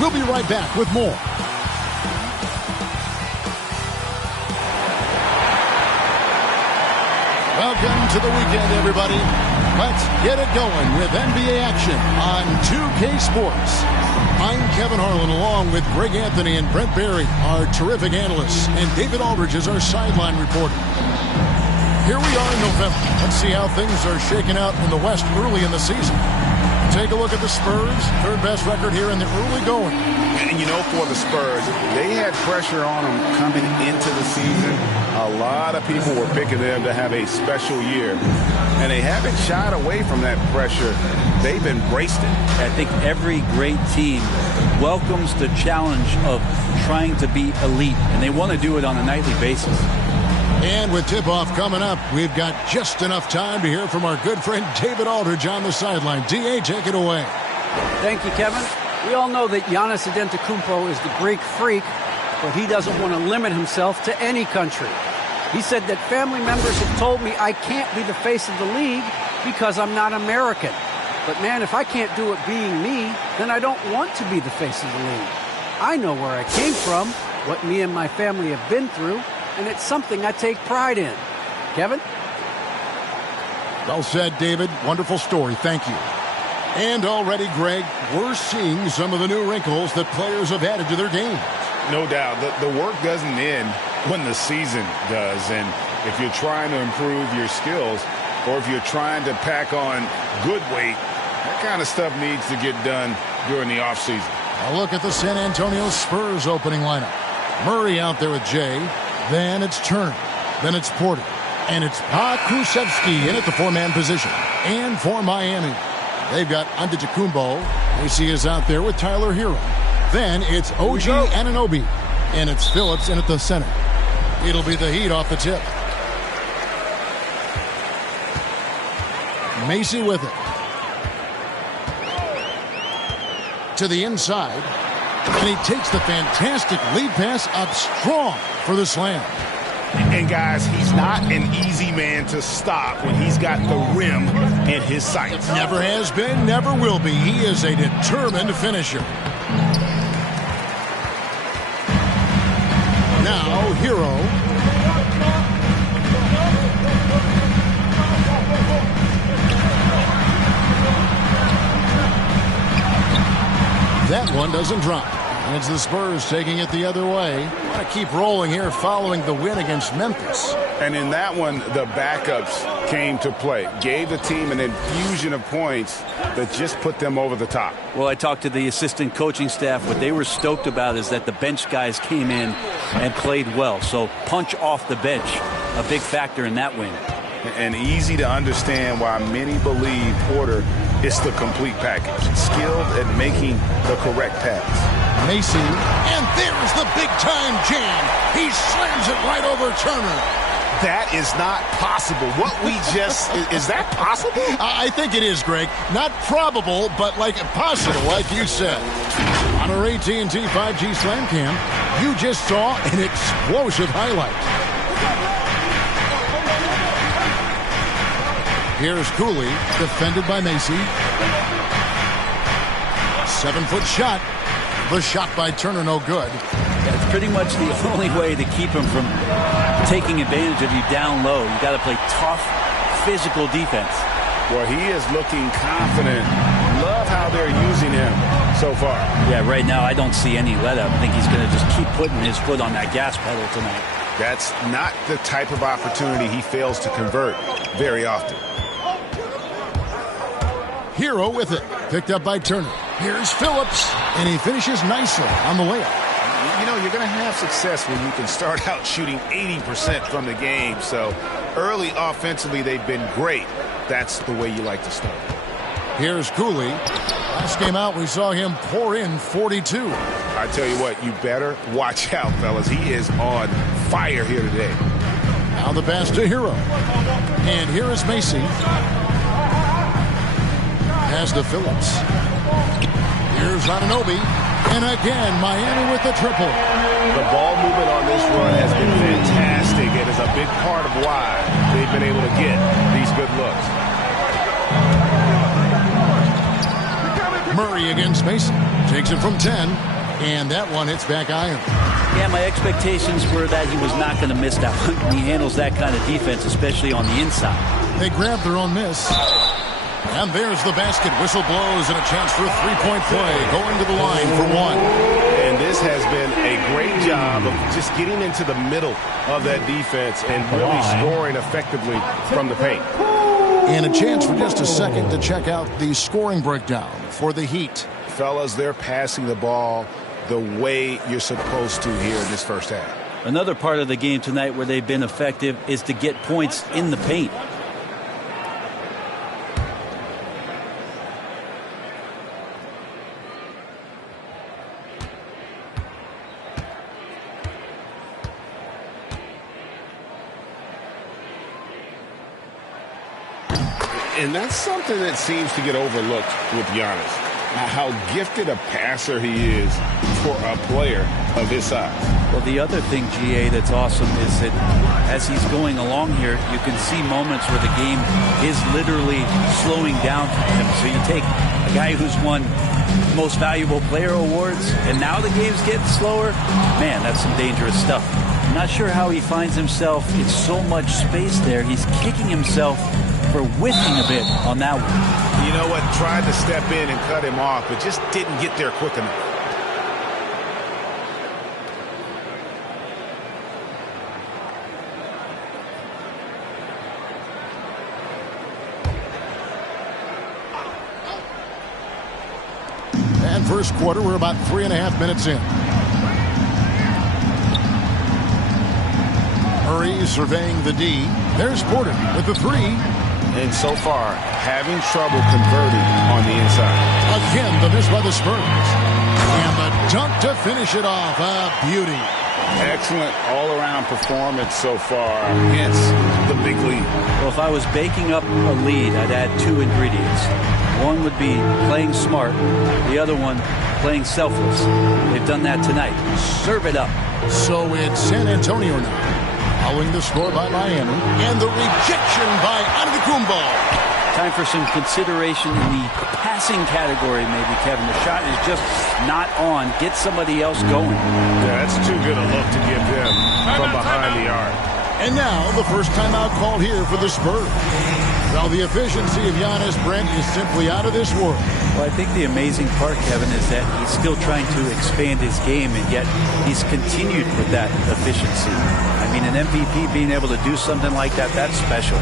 We'll be right back with more. Welcome to the weekend, everybody. Let's get it going with NBA action on 2K Sports. I'm Kevin Harlan, along with Greg Anthony and Brent Barry, our terrific analysts, and David Aldridge is our sideline reporter. Here we are in November. Let's see how things are shaking out in the West early in the season. Take a look at the Spurs, third best record here in the early going. And you know, for the Spurs, they had pressure on them coming into the season. A lot of people were picking them to have a special year. And they haven't shied away from that pressure. They've embraced it. I think every great team welcomes the challenge of trying to be elite, and they want to do it on a nightly basis. And with tip-off coming up, we've got just enough time to hear from our good friend David Aldridge on the sideline. D.A., take it away. Thank you, Kevin. We all know that Giannis Antetokounmpo is the Greek freak, but he doesn't want to limit himself to any country. He said that family members have told me I can't be the face of the league because I'm not American. But, man, if I can't do it being me, then I don't want to be the face of the league. I know where I came from, what me and my family have been through, and it's something I take pride in. Kevin? Well said, David. Wonderful story. Thank you. And already, Greg, we're seeing some of the new wrinkles that players have added to their game. No doubt. The work doesn't end when the season does. And if you're trying to improve your skills, or if you're trying to pack on good weight, that kind of stuff needs to get done during the offseason. A look at the San Antonio Spurs opening lineup. Murray out there with Jay. Then it's Turner. Then it's Porter. And it's Pokusevski in at the four-man position. And for Miami, they've got Antetokounmpo. AC is out there with Tyler Hero. Then it's OG Anunoby. And it's Phillips in at the center. It'll be the Heat off the tip. Macy with it. To the inside. And he takes the fantastic lead pass up strong for the slam. And, guys, he's not an easy man to stop when he's got the rim in his sights. Never has been, never will be. He is a determined finisher. Now, Hero. That one doesn't drop. And it's the Spurs taking it the other way. Want to keep rolling here following the win against Memphis. And in that one, the backups came to play. Gave the team an infusion of points that just put them over the top. Well, I talked to the assistant coaching staff. What they were stoked about is that the bench guys came in and played well. So punch off the bench, a big factor in that win. And easy to understand why many believe Porter is the complete package. Skilled at making the correct pass. Macy, and there's the big-time jam. He slams it right over Turner. That is not possible. What we just, is that possible? I think it is, Greg. Not probable, but like possible, like you said. On our AT&T 5G Slam Cam, you just saw an explosive highlight. Here's Cooley, defended by Macy. 7-foot shot. The shot by Turner, no good. That's pretty much the only way to keep him from taking advantage of you down low. You got to play tough, physical defense. Well, he is looking confident. Love how they're using him so far. Yeah, right now I don't see any let up. I think he's going to just keep putting his foot on that gas pedal tonight. That's not the type of opportunity he fails to convert very often. Hero with it. Picked up by Turner. Here's Phillips. And he finishes nicely on the layup. You know, you're going to have success when you can start out shooting 80% from the game. So early offensively, they've been great. That's the way you like to start. Here's Cooley. Last game out, we saw him pour in 42. I tell you what, you better watch out, fellas. He is on fire here today. Now the pass to Hero. And here is Macy. Pass to Phillips. Here's Anunoby. And again, Miami with the triple. The ball movement on this run has been fantastic. It is a big part of why they've been able to get these good looks. Murray against Mason. Takes it from 10. And that one hits back iron. Yeah, my expectations were that he was not going to miss that one. He handles that kind of defense, especially on the inside. They grab their own miss. And there's the basket. Whistle blows and a chance for a three-point play. Going to the line for one. And this has been a great job of just getting into the middle of that defense and really scoring effectively from the paint. And a chance for just a second to check out the scoring breakdown for the Heat. Fellas, they're passing the ball the way you're supposed to here in this first half. Another part of the game tonight where they've been effective is to get points in the paint. And that's something that seems to get overlooked with Giannis. How gifted a passer he is for a player of his size. Well, the other thing, GA, that's awesome is that as he's going along here, you can see moments where the game is literally slowing down for him. So you take a guy who's won Most Valuable Player awards, and now the game's getting slower. Man, that's some dangerous stuff. I'm not sure how he finds himself in so much space there. He's kicking himself for whiffing a bit on that one. You know what? Tried to step in and cut him off, but just didn't get there quick enough. And first quarter, we're about 3.5 minutes in. Murray surveying the D. There's Porter with the three. And so far, having trouble converting on the inside. Again, the miss by the Spurs. And the dunk to finish it off. A beauty. Excellent all-around performance so far. Hence the big lead. Well, if I was baking up a lead, I'd add two ingredients. One would be playing smart. The other one, playing selfless. They've done that tonight. Serve it up. So it's San Antonio now. Following the score by Miami. And the rejection by Antetokounmpo. Time for some consideration in the passing category, maybe, Kevin. The shot is just not on. Get somebody else going. Yeah, that's too good a look to give them from behind the arc. And now the first timeout call here for the Spurs. Well, the efficiency of Giannis, Brent, is simply out of this world. Well, I think the amazing part, Kevin, is that he's still trying to expand his game, and yet he's continued with that efficiency. I mean, an MVP being able to do something like that, that's special.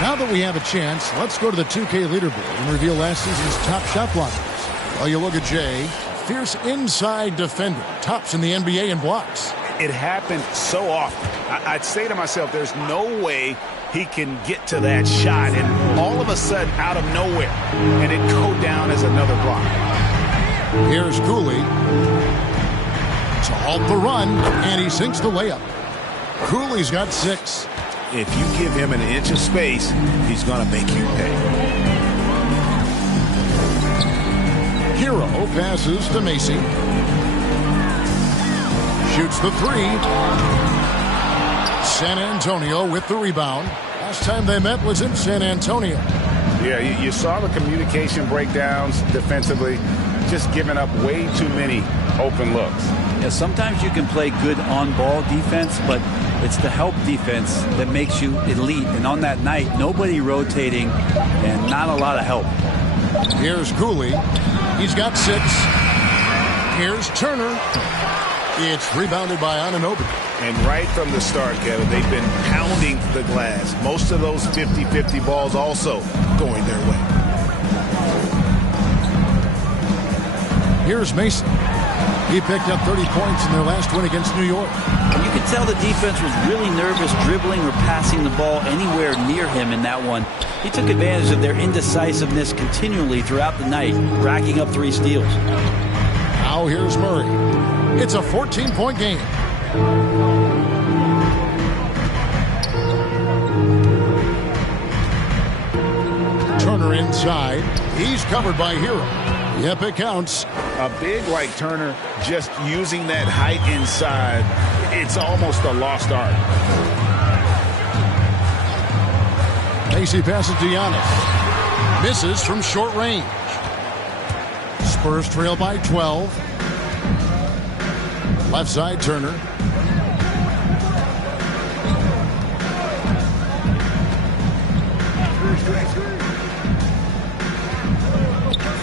Now that we have a chance, let's go to the 2K leaderboard and reveal last season's top shot blockers. Well, you look at Jay, fierce inside defender, tops in the NBA in blocks. It happened so often. I'd say to myself, there's no way he can get to that shot, and all of a sudden, out of nowhere, and it go down as another block. Here's COOLEY to halt the run, and he sinks the layup. COOLEY's got 6. If you give him an inch of space, he's going to make you pay. Hero passes to Macy. Shoots the 3. San Antonio with the rebound. Last time they met was in San Antonio. Yeah, you saw the communication breakdowns defensively, just giving up way too many open looks. Yeah, sometimes you can play good on-ball defense, but it's the help defense that makes you elite. And on that night, nobody rotating and not a lot of help. Here's COOLEY. He's got 6. Here's Turner. It's rebounded by Anunoby. And right from the start, Kevin, they've been pounding the glass. Most of those 50-50 balls also going their way. Here's Mason. He picked up 30 points in their last win against New York. And you could tell the defense was really nervous dribbling or passing the ball anywhere near him in that one. He took advantage of their indecisiveness continually throughout the night, racking up 3 steals. Now here's Murray. It's a 14-point game. Turner inside. He's covered by Hero. Yep, it counts. A big like Turner, just using that height inside, it's almost a lost art. Macy passes to Giannis. Misses from short range. Spurs trail by 12. Left side, Turner.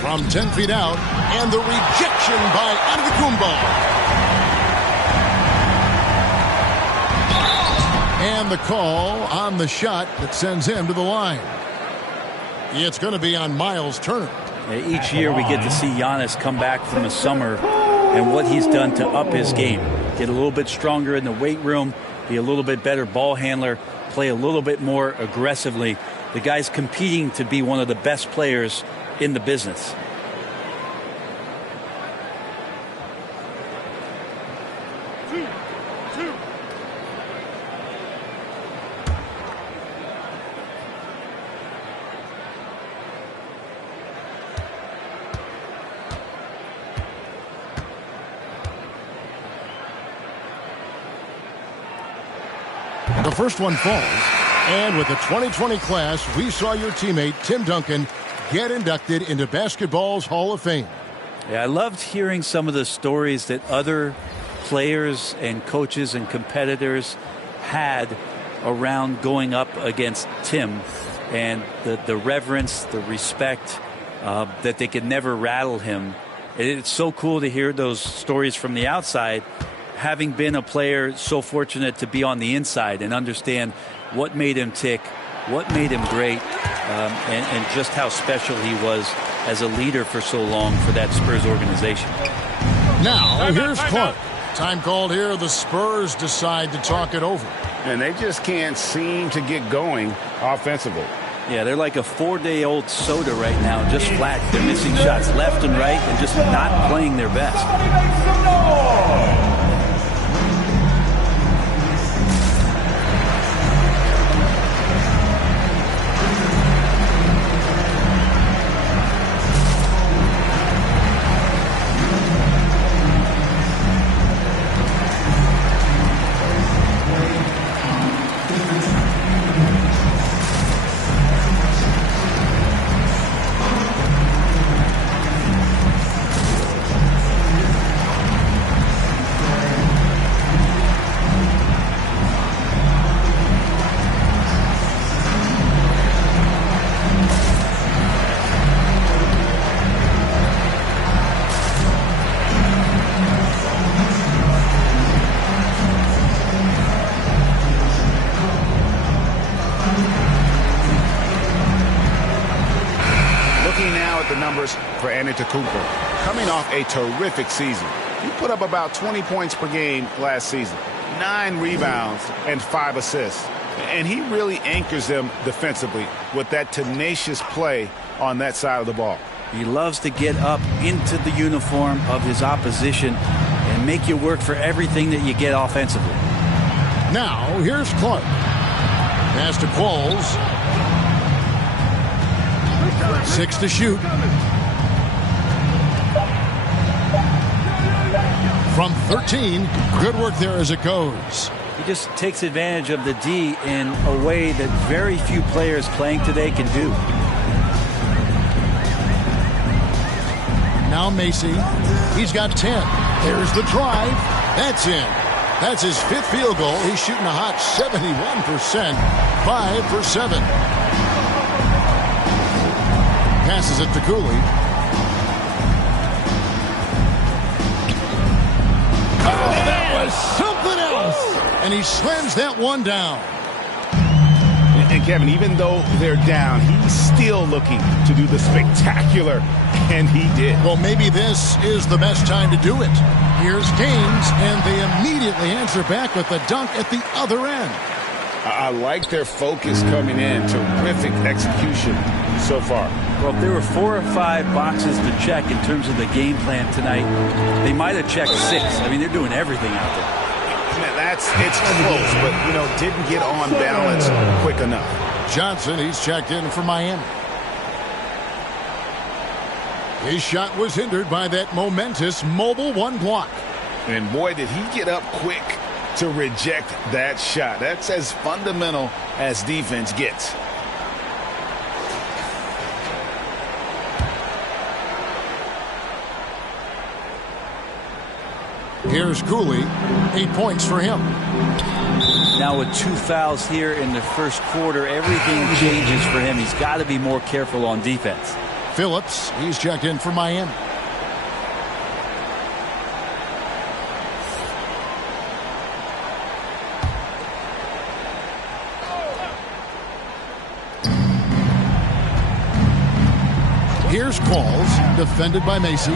From 10 feet out, and the rejection by Antetokounmpo. And the call on the shot that sends him to the line. It's going to be on Miles Turner. Each year we get to see Giannis come back from the summer and what he's done to up his game. Get a little bit stronger in the weight room, be a little bit better ball handler, play a little bit more aggressively. The guy's competing to be one of the best players in the business. The first one falls, and with the 2020 class, we saw your teammate Tim Duncan get inducted into basketball's Hall of Fame. Yeah, I loved hearing some of the stories that other players and coaches and competitors had around going up against Tim, and the reverence, the respect, that they could never rattle him. It's so cool to hear those stories from the outside, having been a player so fortunate to be on the inside and understand what made him tick, what made him great, and just how special he was as a leader for so long for that Spurs organization. Now, here's Clark. Time called here. The Spurs decide to talk it over. And they just can't seem to get going offensively. Yeah, they're like a 4-day-old soda right now, just flat. They're missing shots left and right and just not playing their best. For Antetokounmpo, coming off a terrific season. He put up about 20 points per game last season, 9 rebounds and 5 assists. And he really anchors them defensively with that tenacious play on that side of the ball. He loves to get up into the uniform of his opposition and make you work for everything that you get offensively. Now, here's Clark. Pass to Qualls. 6 to shoot. From 13, good work there as it goes. He just takes advantage of the D in a way that very few players playing today can do. Now Macy, he's got 10. There's the drive. That's in. That's his 5th field goal. He's shooting a hot 71%, 5 for 7. Passes it to COOLEY. Oh, is something else. And he slams that one down. And Kevin, even though they're down, he's still looking to do the spectacular, and he did. Well, maybe this is the best time to do it. Here's Gaines, and they immediately answer back with a dunk at the other end. I like their focus coming in. Terrific execution so far. Well, if there were 4 or 5 boxes to check in terms of the game plan tonight, they might have checked 6. I mean, they're doing everything out there. It's close, but, didn't get on balance quick enough. Johnson, he's checked in for Miami. His shot was hindered by that momentous mobile 1 block. And, boy, did he get up quick to reject that shot. That's as fundamental as defense gets. Here's Cooley, 8 points for him. Now with 2 fouls here in the first quarter, everything changes for him. He's got to be more careful on defense. Phillips, he's checked in for Miami. Here's Qualls, defended by Macy.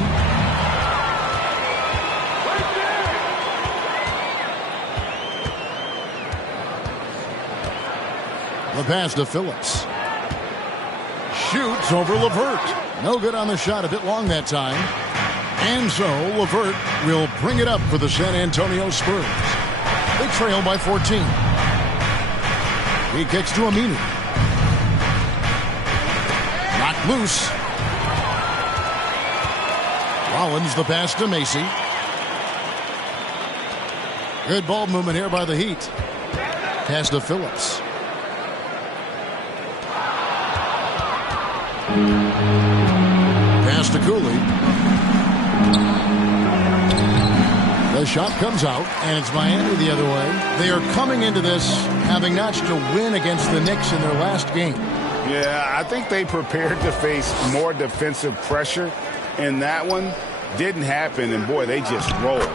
The pass to Phillips. Shoots over LeVert. No good on the shot, a bit long that time. And so LeVert will bring it up for the San Antonio Spurs. They trail by 14. He kicks to Aminu. Knocked loose. Rollins the pass to Macy. Good ball movement here by the Heat. Pass to Phillips. Pass to Cooley. The shot comes out, and it's Miami the other way. They are coming into this having notched a win against the Knicks in their last game. Yeah, I think they prepared to face more defensive pressure, and that one didn't happen, and boy, they just rolled.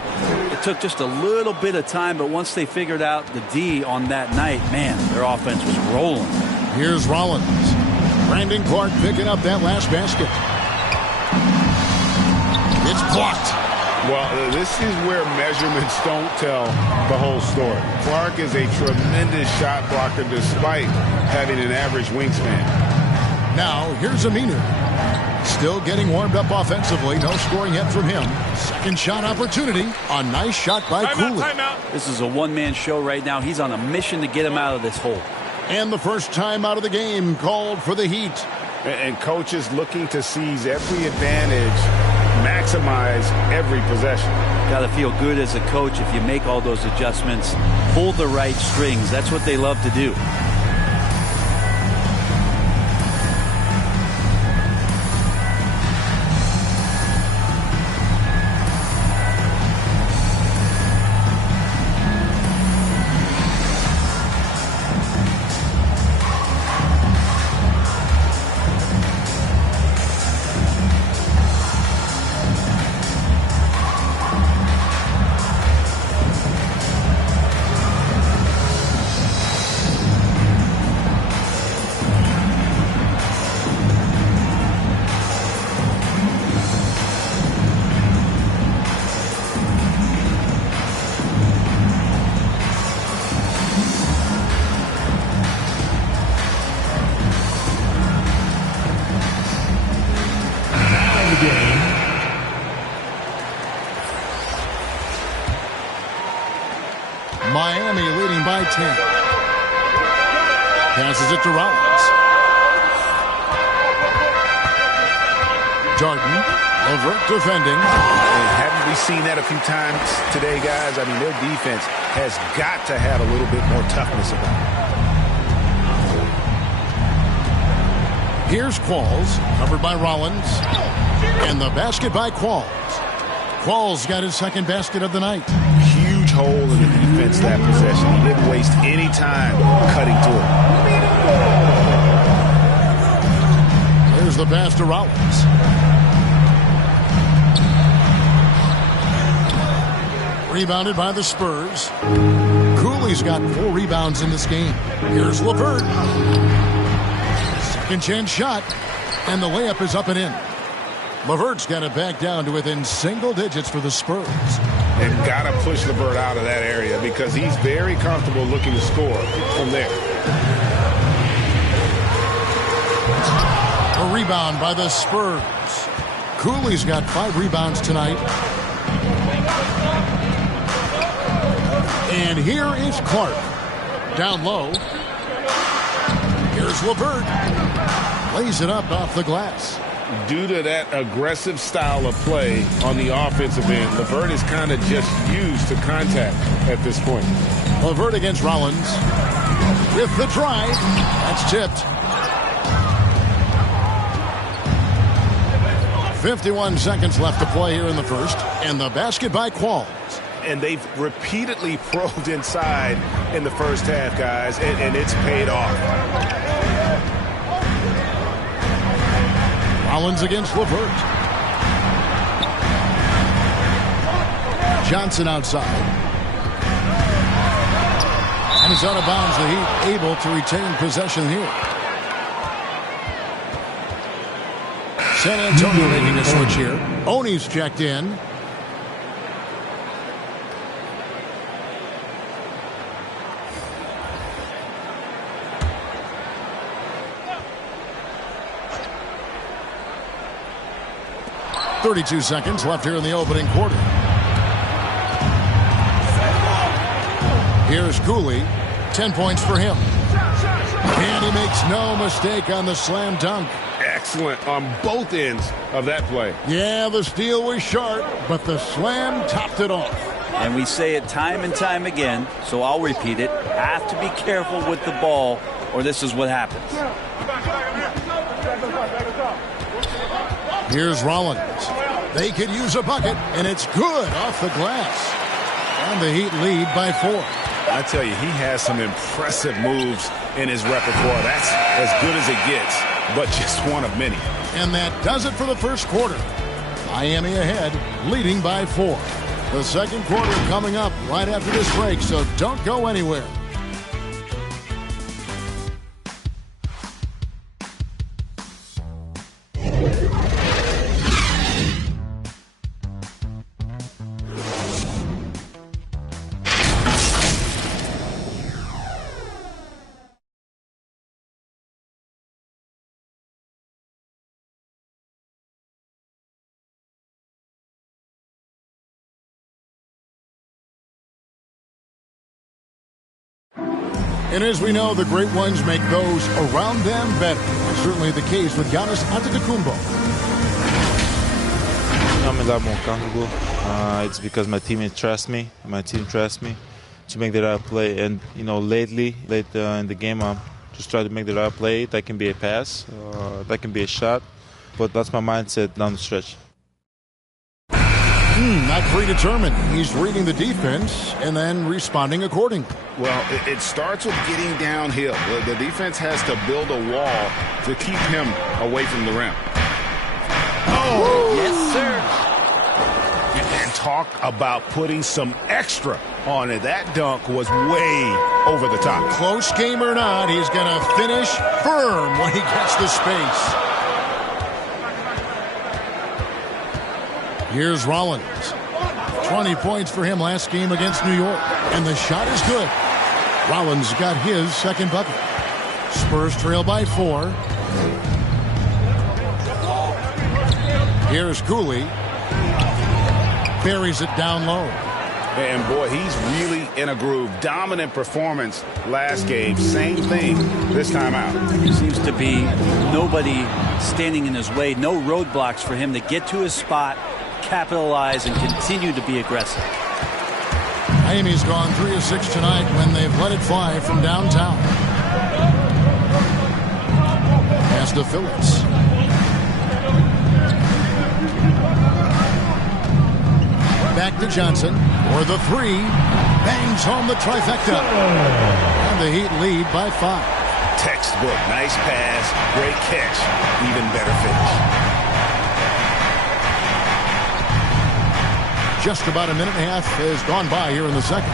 It took just a little bit of time, but once they figured out the D on that night, man, their offense was rolling. Here's Rollins. Brandon Clark picking up that last basket. It's blocked. Well, this is where measurements don't tell the whole story. Clark is a tremendous shot blocker despite having an average wingspan. Now, here's Aminu. Still getting warmed up offensively. No scoring yet from him. Second shot opportunity. A nice shot by Cooley. This is a one-man show right now. He's on a mission to get him out of this hole. And the first time out of the game called for the Heat. And coaches looking to seize every advantage, maximize every possession. Got to feel good as a coach if you make all those adjustments, pull the right strings. That's what they love to do. Miami leading by 10. Passes it to Rollins. Jordan, LeVert defending. And haven't we seen that a few times today, guys? I mean, their defense has got to have a little bit more toughness about it. Here's Qualls, covered by Rollins. And the basket by Qualls. Qualls got his second basket of the night. Huge hole in the defense that possession. He didn't waste any time cutting to it. Here's the pass to Rollins. Rebounded by the Spurs. Cooley's got 4 rebounds in this game. Here's LeVert. Second chance shot. And the layup is up and in. LeVert's got it back down to within single digits for the Spurs. They've got to push LeVert out of that area because he's very comfortable looking to score from there. A rebound by the Spurs. Cooley's got 5 rebounds tonight. And here is Clark. Down low. Here's LeVert. Lays it up off the glass. Due to that aggressive style of play on the offensive end, LeVert is kind of just used to contact at this point. LeVert against Rollins. With the drive. That's tipped. 51 seconds left to play here in the first. And the basket by Qualls. And they've repeatedly probed inside in the first half, guys, and it's paid off. Rollins against LeVert. Johnson outside. And he's out of bounds. The Heat able to retain possession here. San Antonio making a switch here. Oney's checked in. .32 seconds left here in the opening quarter. Here's Cooley. 10 points for him. And he makes no mistake on the slam dunk. Excellent on both ends of that play. Yeah, the steal was sharp, but the slam topped it off. And we say it time and time again, so I'll repeat it. Have to be careful with the ball, or this is what happens. Here's Rollins. They could use a bucket, and it's good off the glass. And the Heat lead by 4. I tell you, he has some impressive moves in his repertoire. That's as good as it gets, but just one of many. And that does it for the first quarter. Miami ahead, leading by 4. The second quarter coming up right after this break, so don't go anywhere. And as we know, the great ones make those around them better. That's certainly the case with Giannis Antetokounmpo. I'm a lot more comfortable. It's because my teammates trust me. My team trusts me to make the right play. And, you know, late in the game, I'm just trying to make the right play. That can be a pass. That can be a shot. But that's my mindset down the stretch. Not predetermined. He's reading the defense and then responding accordingly. Well, it starts with getting downhill. The defense has to build a wall to keep him away from the rim. Oh, yes, sir. And talk about putting some extra on it. That dunk was way over the top. Close game or not, he's going to finish firm when he gets the space. Here's Rollins. 20 points for him last game against New York. And the shot is good. Rollins got his second bucket. Spurs trail by 4. Here's Cooley. Buries it down low. And boy, he's really in a groove. Dominant performance last game. Same thing this time out. Seems to be nobody standing in his way. No roadblocks for him to get to his spot, capitalize, and continue to be aggressive. Miami's gone 3 of 6 tonight when they've let it fly from downtown. Pass to Phillips. Back to Johnson for the 3. Bangs home the trifecta. And the Heat lead by 5. Textbook. Nice pass. Great catch. Even better finish. Just about a minute and a half has gone by here in the second.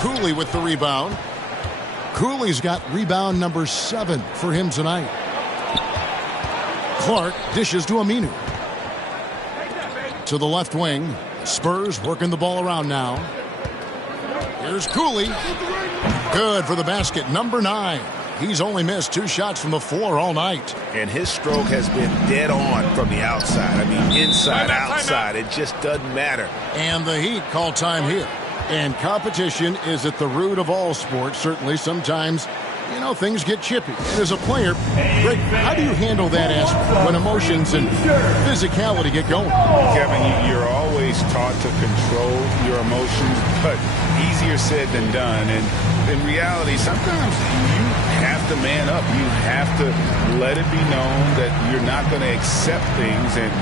Cooley with the rebound. Cooley's got rebound number 7 for him tonight. Clark dishes to Aminu. To the left wing. Spurs working the ball around now. Here's Cooley. Good for the basket. Number 9. He's only missed 2 shots from the floor all night. And his stroke has been dead on from the outside. I mean, inside, outside. It just doesn't matter. And the Heat call time here. And competition is at the root of all sports. Certainly, sometimes, you know, things get chippy. And as a player, Greg, how do you handle that aspect when emotions and physicality get going? Kevin, you're always taught to control your emotions, but easier said than done. And in reality, sometimes you have to man up. You have to let it be known that you're not going to accept things. And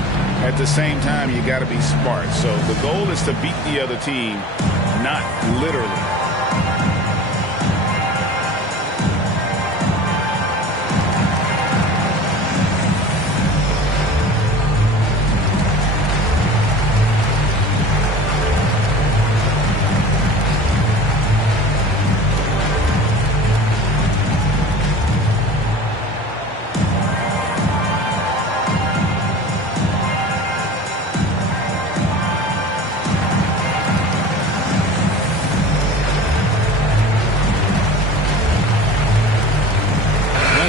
at the same time, you got to be smart. So the goal is to beat the other team, not literally.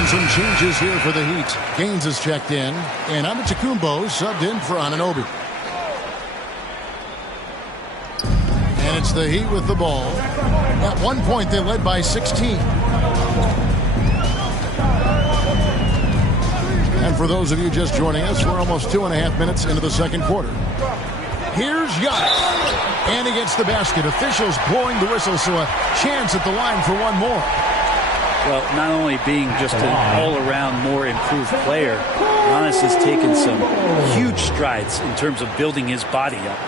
Some changes here for the Heat. Gaines is checked in, and Antetokounmpo subbed in for Anunoby. And it's the Heat with the ball. At one point, they led by 16. And for those of you just joining us, we're almost 2.5 minutes into the second quarter. Here's Giannis. And he gets the basket. Officials blowing the whistle, so a chance at the line for one more. Well, not only being just an all-around more improved player, Giannis has taken some huge strides in terms of building his body up.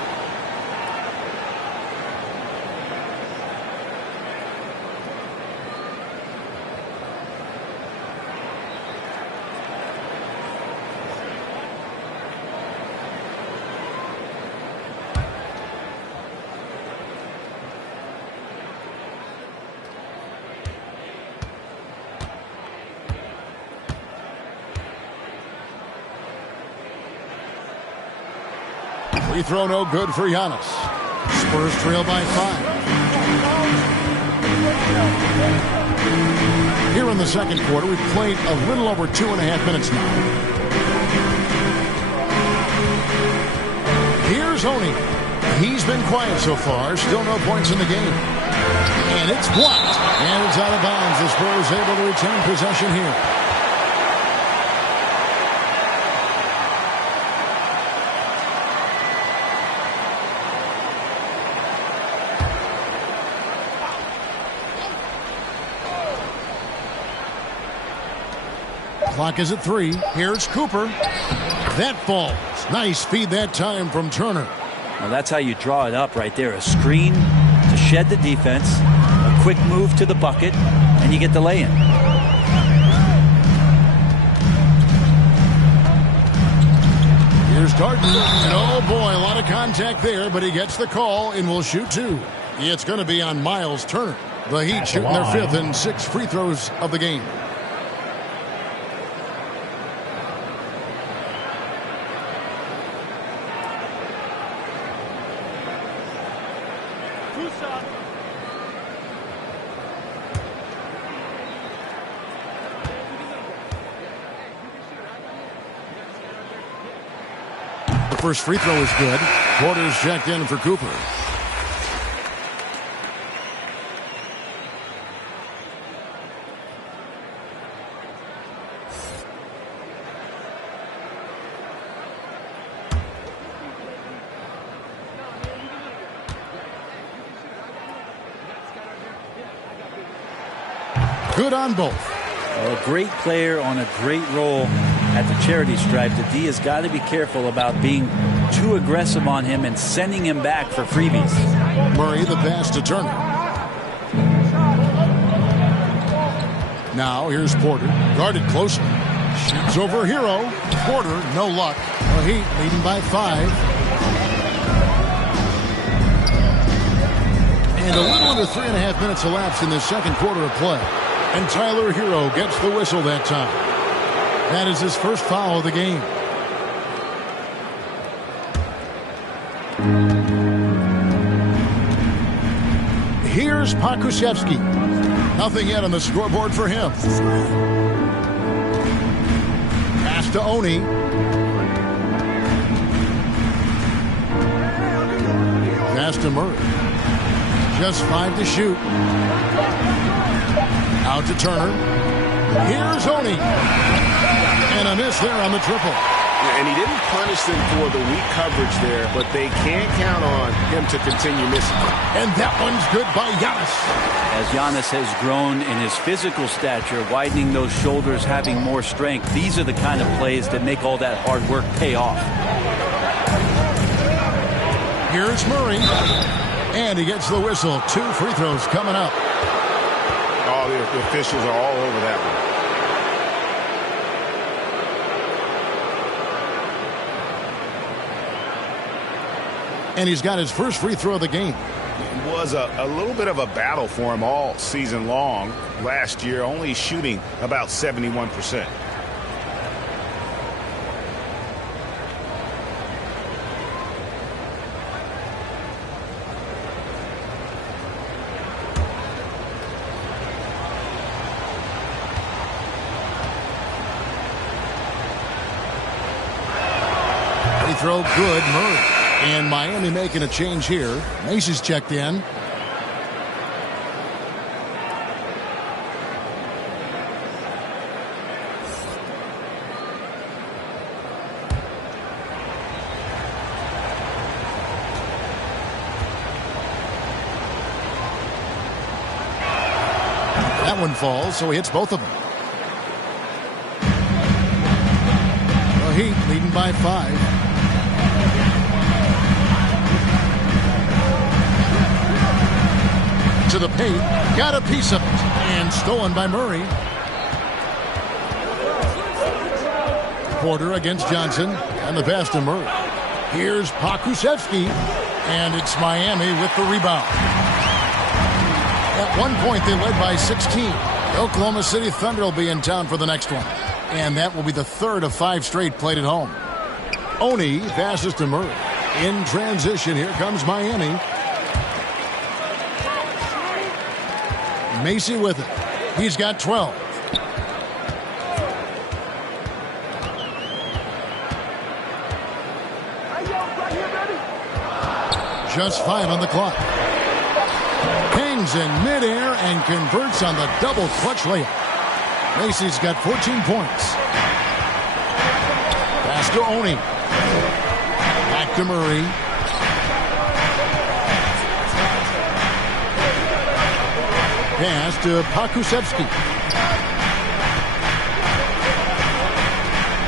Free throw no good for Giannis. Spurs trail by 5. Here in the second quarter, we've played a little over 2.5 minutes now. Here's Oni. He's been quiet so far. Still no points in the game. And it's blocked. And it's out of bounds. The Spurs able to retain possession here. Clock is at 3. Here's Cooper. That falls. Nice feed that time from Turner. Well, that's how you draw it up right there. A screen to shed the defense, a quick move to the bucket, and you get the lay-in. Here's Darden. And oh boy, a lot of contact there, but he gets the call and will shoot 2. It's going to be on Miles Turner. The Heat shooting their 5th and 6th free throws of the game. The first free throw is good. Porter's checked in for Cooper. Good on both. A great player on a great role at the charity stripe, the D has got to be careful about being too aggressive on him and sending him back for freebies. Murray, the pass to Turner. Now here's Porter, guarded closely. Shoots over Hero. Porter, no luck. The Heat leading by 5. And a little under 3.5 minutes elapsed in the second quarter of play. And Tyler Hero gets the whistle that time. That is his first foul of the game. Here's Pokusevski. Nothing yet on the scoreboard for him. Pass to Oni. Pass to Murray. Just 5 to shoot. Out to Turner. Here's Oni. And a miss there on the triple. And he didn't punish them for the weak coverage there, but they can't count on him to continue missing. And that one's good by Giannis. As Giannis has grown in his physical stature, widening those shoulders, having more strength, these are the kind of plays that make all that hard work pay off. Here's Murray. And he gets the whistle. 2 free throws coming up. Oh, the officials are all over that one. And he's got his first free throw of the game. It was a little bit of a battle for him all season long. Last year, only shooting about 71%. Free throw good, Murray. And Miami making a change here. Macy's checked in. That one falls, so he hits both of them. The Heat leading by 5. To the paint, got a piece of it, and stolen by Murray. Porter against Johnson, and the pass to Murray. Here's Pokusevski, and it's Miami with the rebound. At one point, they led by 16. The Oklahoma City Thunder will be in town for the next one, and that will be the third of 5 straight played at home. Oni passes to Murray. In transition, here comes Miami. Macy with it. He's got 12. Just 5 on the clock. Hangs in midair and converts on the double clutch layup. Macy's got 14 points. Pass to Oni. Back to Murray. Pass to Pokusevski.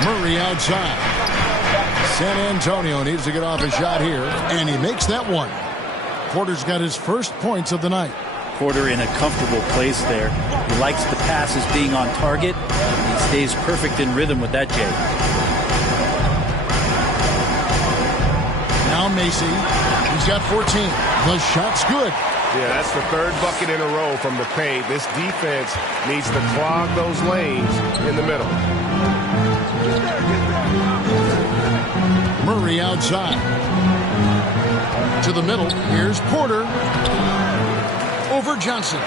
Murray outside. San Antonio needs to get off a shot here, and he makes that one. Porter's got his first points of the night. Porter in a comfortable place there. He likes the passes being on target. He stays perfect in rhythm with that, Jay. Now Macy. He's got 14. The shot's good. Yeah, that's the third bucket in a row from the paint. This defense needs to clog those lanes in the middle. Murray outside. To the middle. Here's Porter. Over Johnson.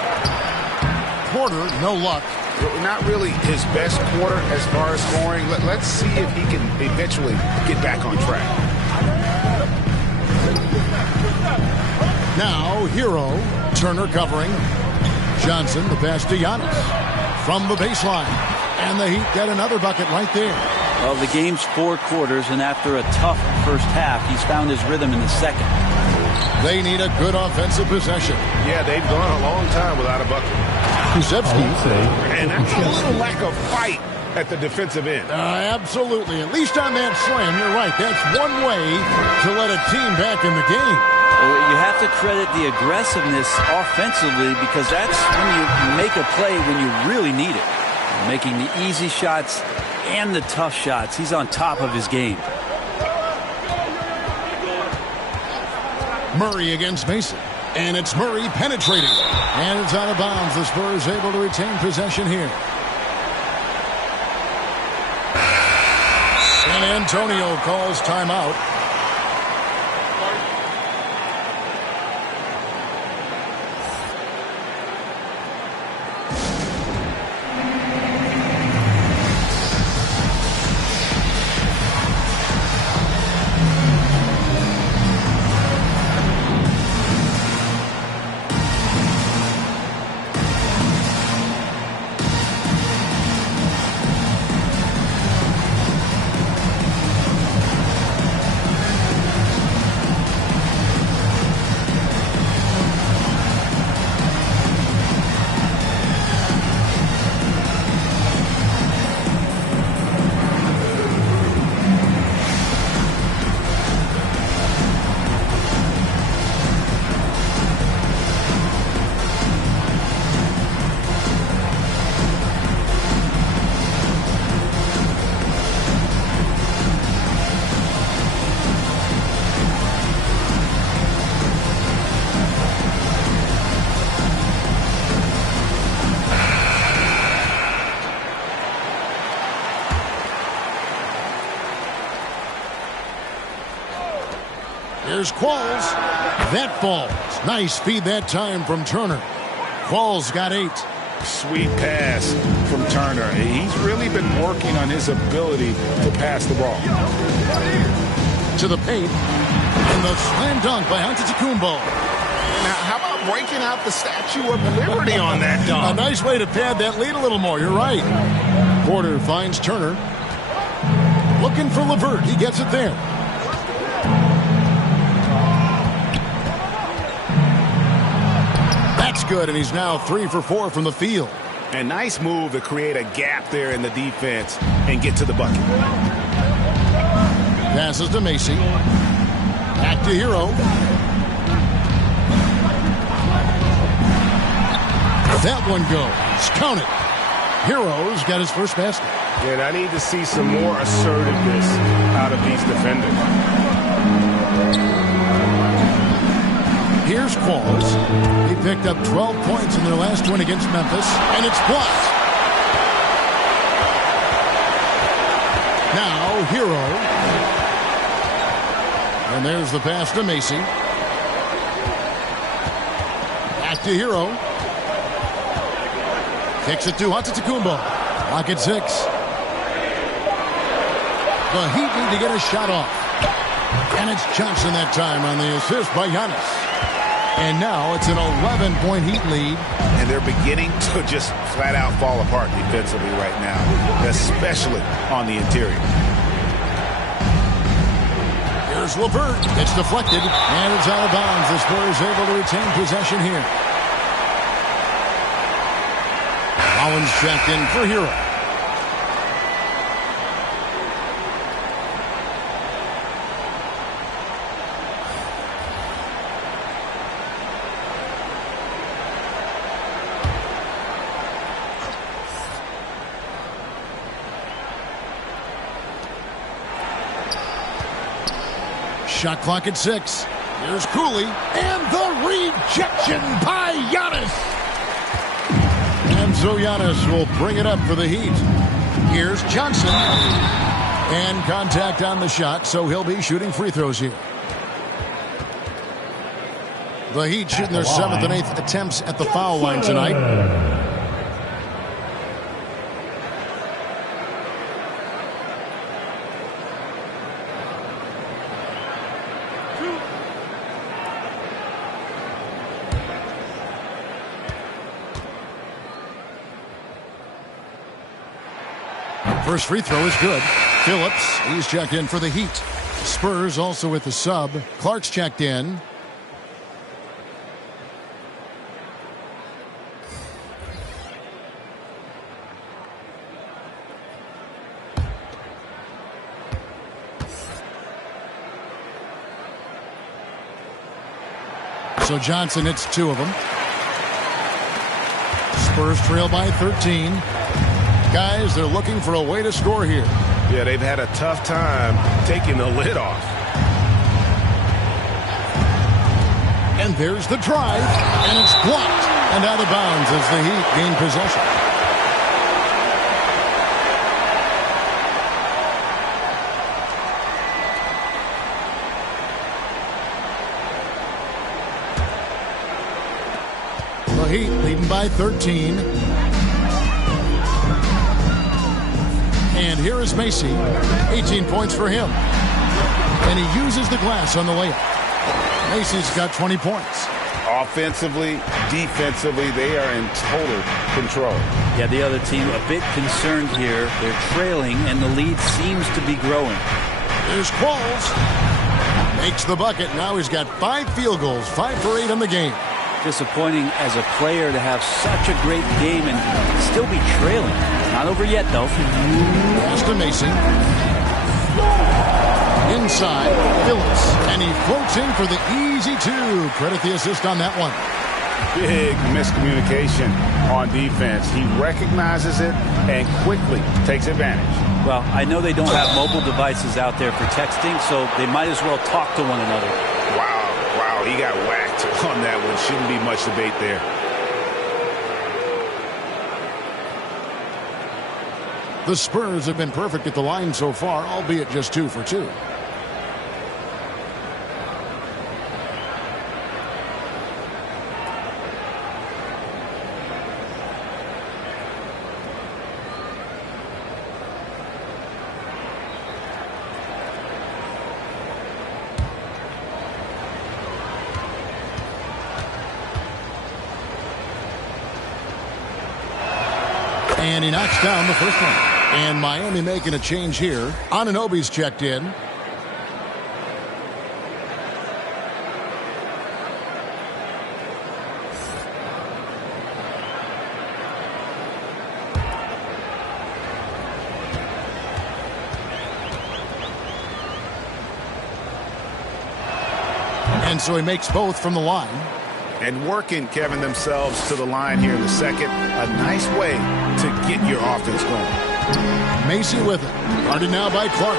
Porter, no luck. Not really his best quarter as far as scoring. Let's see if he can eventually get back on track. Now, Hero. Turner covering. Johnson, the pass to Giannis. From the baseline. And the Heat get another bucket right there. Well, the game's 4 quarters, and after a tough first half, he's found his rhythm in the second. They need a good offensive possession. Yeah, they've gone a long time without a bucket. Kusevski. And that's a little lack of fight at the defensive end. Absolutely. At least on that slam, you're right. That's one way to let a team back in the game. Well, you have to credit the aggressiveness offensively, because that's when you make a play when you really need it. Making the easy shots and the tough shots. He's on top of his game. Murray against Mason. And it's Murray penetrating. And it's out of bounds. The Spurs able to retain possession here. San Antonio calls timeout. Here's Qualls. That falls. Nice feed that time from Turner. Qualls got 8. Sweet pass from Turner. He's really been working on his ability to pass the ball. To the paint. And the slam dunk by Antetokounmpo. Now, how about breaking out the Statue of Liberty on that dunk? A nice way to pad that lead a little more. You're right. Porter finds Turner. Looking for LeVert. He gets it there. That's good, and he's now 3 for 4 from the field. A nice move to create a gap there in the defense and get to the bucket. Passes to Macy. Back to Hero. That one goes. Count it. Hero's got his first basket. And I need to see some more assertiveness out of these defenders. Here's Qualls. He picked up 12 points in their last win against Memphis, and it's blocked. Now, Hero. And there's the pass to Macy. Back to Hero. Kicks it to Antetokounmpo. Lock at 6. The Heat need to get a shot off. And it's Johnson that time on the assist by Giannis. And now it's an 11-point Heat lead. And they're beginning to just flat out fall apart defensively right now, especially on the interior. Here's LeVert. It's deflected, and it's out of bounds. The Spurs able to retain possession here. Owens checked in for Hero. Shot clock at 6. Here's Cooley. And the rejection by Giannis. And so Giannis will bring it up for the Heat. Here's Johnson. And contact on the shot, so he'll be shooting free throws here. The Heat shooting their 7th and 8th attempts at the foul line tonight. First free throw is good. Phillips, he's checked in for the Heat. Spurs also with the sub. Clark's checked in. So Johnson hits 2 of them. Spurs trail by 13. Guys, they're looking for a way to score here. Yeah, they've had a tough time taking the lid off. And there's the drive, and it's blocked and out of bounds as the Heat gain possession. The Heat leading by 13. And here is Macy. 18 points for him. And he uses the glass on the layup. Macy's got 20 points. Offensively, defensively, they are in total control. Yeah, the other team a bit concerned here. They're trailing, and the lead seems to be growing. There's Qualls. Makes the bucket. Now he's got 5 field goals, 5 for 8 on the game. Disappointing as a player to have such a great game and still be trailing. Not over yet, though. Pass to Mason. Inside, Phillips. And he floats in for the easy 2. Credit the assist on that one. Big miscommunication on defense. He recognizes it and quickly takes advantage. Well, I know they don't have mobile devices out there for texting, so they might as well talk to one another. Wow, he got whacked on that one. Shouldn't be much debate there. The Spurs have been perfect at the line so far, albeit just 2 for 2. And he knocks down the first one. And Miami making a change here. Anunoby's checked in. And so he makes both from the line. And working, Kevin, themselves to the line here in the second. A nice way to get your offense going. Macy with it. Guarded now by Clark.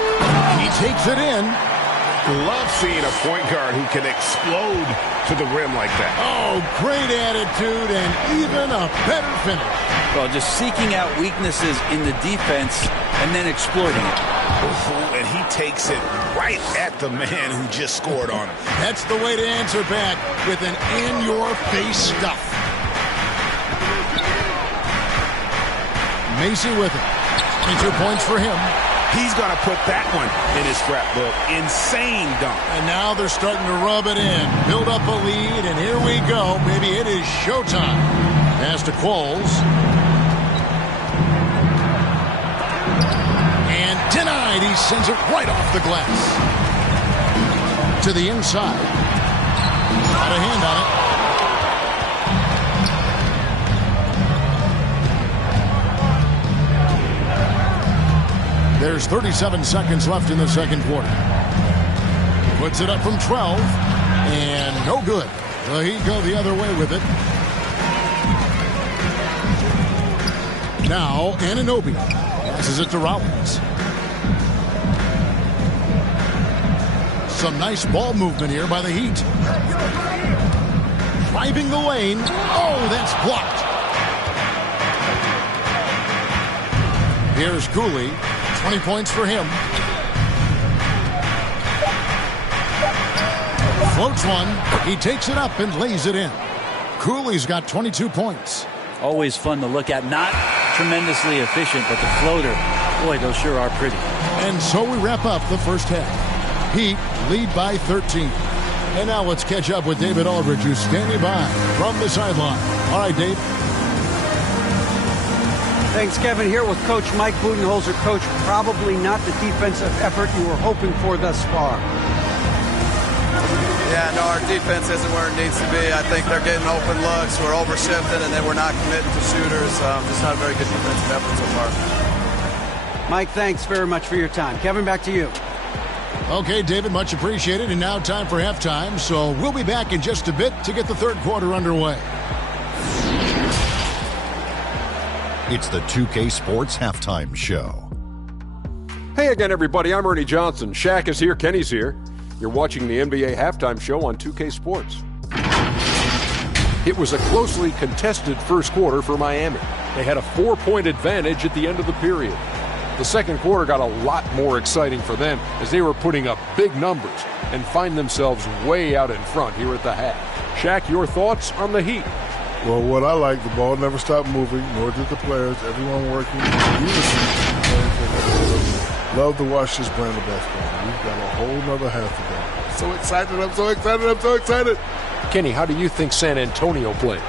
He takes it in. Love seeing a point guard who can explode to the rim like that. Oh, great attitude and even a better finish. Well, just seeking out weaknesses in the defense and then exploiting it. And he takes it right at the man who just scored on him. That's the way to answer back with an in-your-face stuff. Macy with it. 22 points for him. He's going to put that one in his scrapbook. Insane dunk. And now they're starting to rub it in. Build up a lead, and here we go. Maybe it is showtime. Pass to Qualls. And denied. He sends it right off the glass. To the inside. Got a hand on it. There's 37 seconds left in the second quarter. Puts it up from 12. And no good. So he'd go the other way with it. Now, Anunoby passes it to Rollins. Some nice ball movement here by the Heat. Driving the lane. Oh, that's blocked. Here's Cooley. 20 points for him. Floats one. He takes it up and lays it in. Cooley's got 22 points. Always fun to look at. Not tremendously efficient, but the floater, boy, those sure are pretty. And so we wrap up the first half. Heat lead by 13. And now let's catch up with David Aldridge, who's standing by from the sideline. All right, Dave. Thanks, Kevin. Here with Coach Mike Budenholzer. Coach, probably not the defensive effort you were hoping for thus far. Yeah, no, our defense isn't where it needs to be. I think they're getting open looks. We're overshifting, and then we're not committing to shooters. Just not a very good defensive effort so far. Mike, thanks very much for your time. Kevin, back to you. Okay, David, much appreciated. And now time for halftime. So we'll be back in just a bit to get the third quarter underway. It's the 2K Sports Halftime Show. Hey again, everybody. I'm Ernie Johnson. Shaq is here. Kenny's here. You're watching the NBA Halftime Show on 2K Sports. It was a closely contested first quarter for Miami. They had a 4-point advantage at the end of the period. The second quarter got a lot more exciting for them as they were putting up big numbers and find themselves way out in front here at the half. Shaq, your thoughts on the Heat? Well, what I like, the ball never stopped moving, nor did the players. Everyone working in unison. Love to watch this brand of basketball. We've got a whole nother half to go. So excited, I'm so excited, I'm so excited. Kenny, how do you think San Antonio played?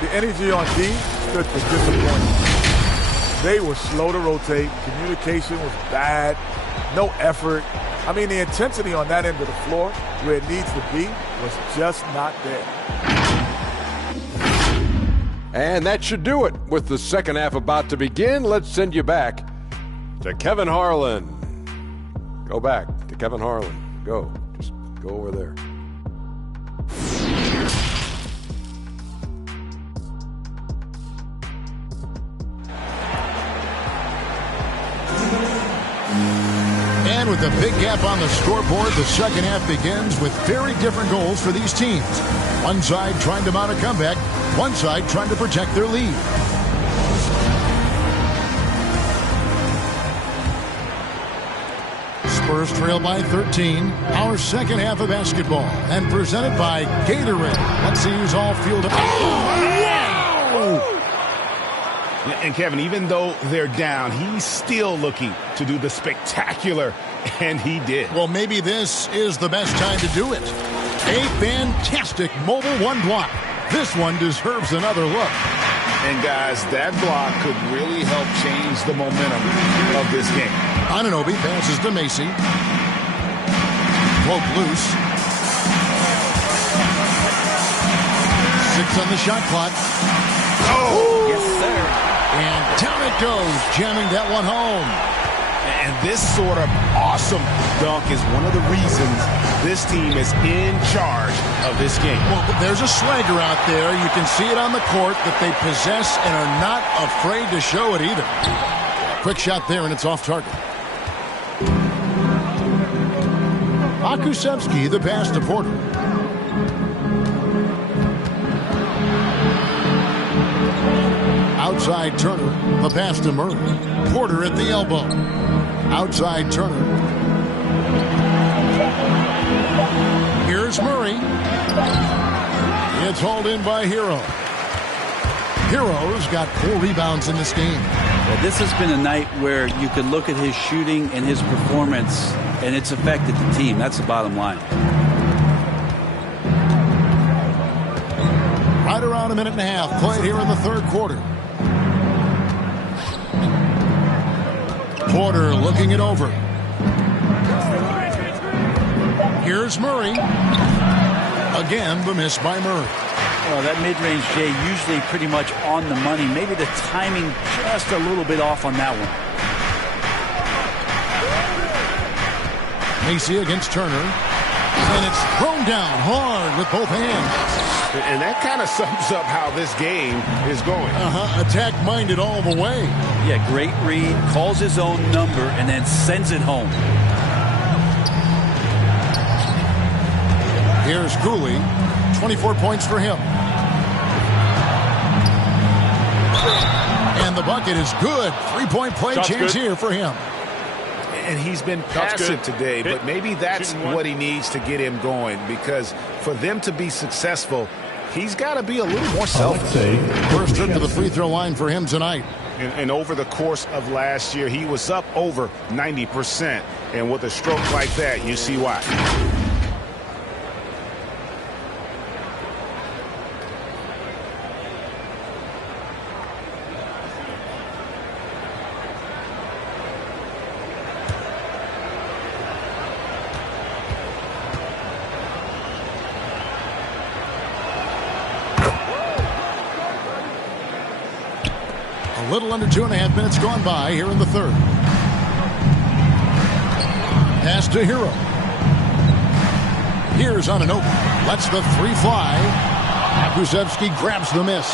The energy on D was disappointing. They were slow to rotate. Communication was bad. No effort. I mean, the intensity on that end of the floor, where it needs to be, was just not there. And that should do it. With the second half about to begin, let's send you back to Kevin Harlan. Go back to Kevin Harlan. Go. Just go over there. And with a big gap on the scoreboard, the second half begins with very different goals for these teams. One side trying to mount a comeback, one side trying to protect their lead. Spurs trail by 13. Our second half of basketball, and presented by Gatorade. Let's see who's all field. Wow! And Kevin, even though they're down, he's still looking to do the spectacular, and he did. Well, maybe this is the best time to do it. A fantastic mobile one block. This one deserves another look. And guys, that block could really help change the momentum of this game. Anunoby passes to Macy. Poke loose. 6 on the shot clock. Oh! Yes, sir. And down it goes, jamming that one home. And this sort of awesome dunk is one of the reasons this team is in charge of this game. Well, there's a swagger out there. You can see it on the court that they possess and are not afraid to show it either. Quick shot there, and it's off target. Akusevsky, the pass to Porter. Outside Turner, the pass to Murray. Porter at the elbow. Outside Turner. Here's Murray. It's hauled in by Hero. Hero's got 4 rebounds in this game. Well, this has been a night where you can look at his shooting and his performance, and it's affected the team. That's the bottom line. Right around a minute and a half played here in the third quarter. Porter looking it over. Here's Murray. Again, the miss by Murray. Well, that mid-range, Jay, usually pretty much on the money. Maybe the timing just a little bit off on that one. Macy against Turner. And it's thrown down hard with both hands. And that kind of sums up how this game is going. Attack-minded all the way. Yeah, great read, calls his own number, and then sends it home. Here's COOLEY. 24 points for him. And the bucket is good. 3-point play chance here for him. And he's been passive today, but maybe that's what he needs to get him going, because for them to be successful, he's got to be a little more selfish. First trip to the free throw line for him tonight. And over the course of last year, he was up over 90%. And with a stroke like that, you see why. A little under 2.5 minutes gone by here in the third. Pass to Hero. Here's Anunoby. Lets the three fly. Kulusevski grabs the miss.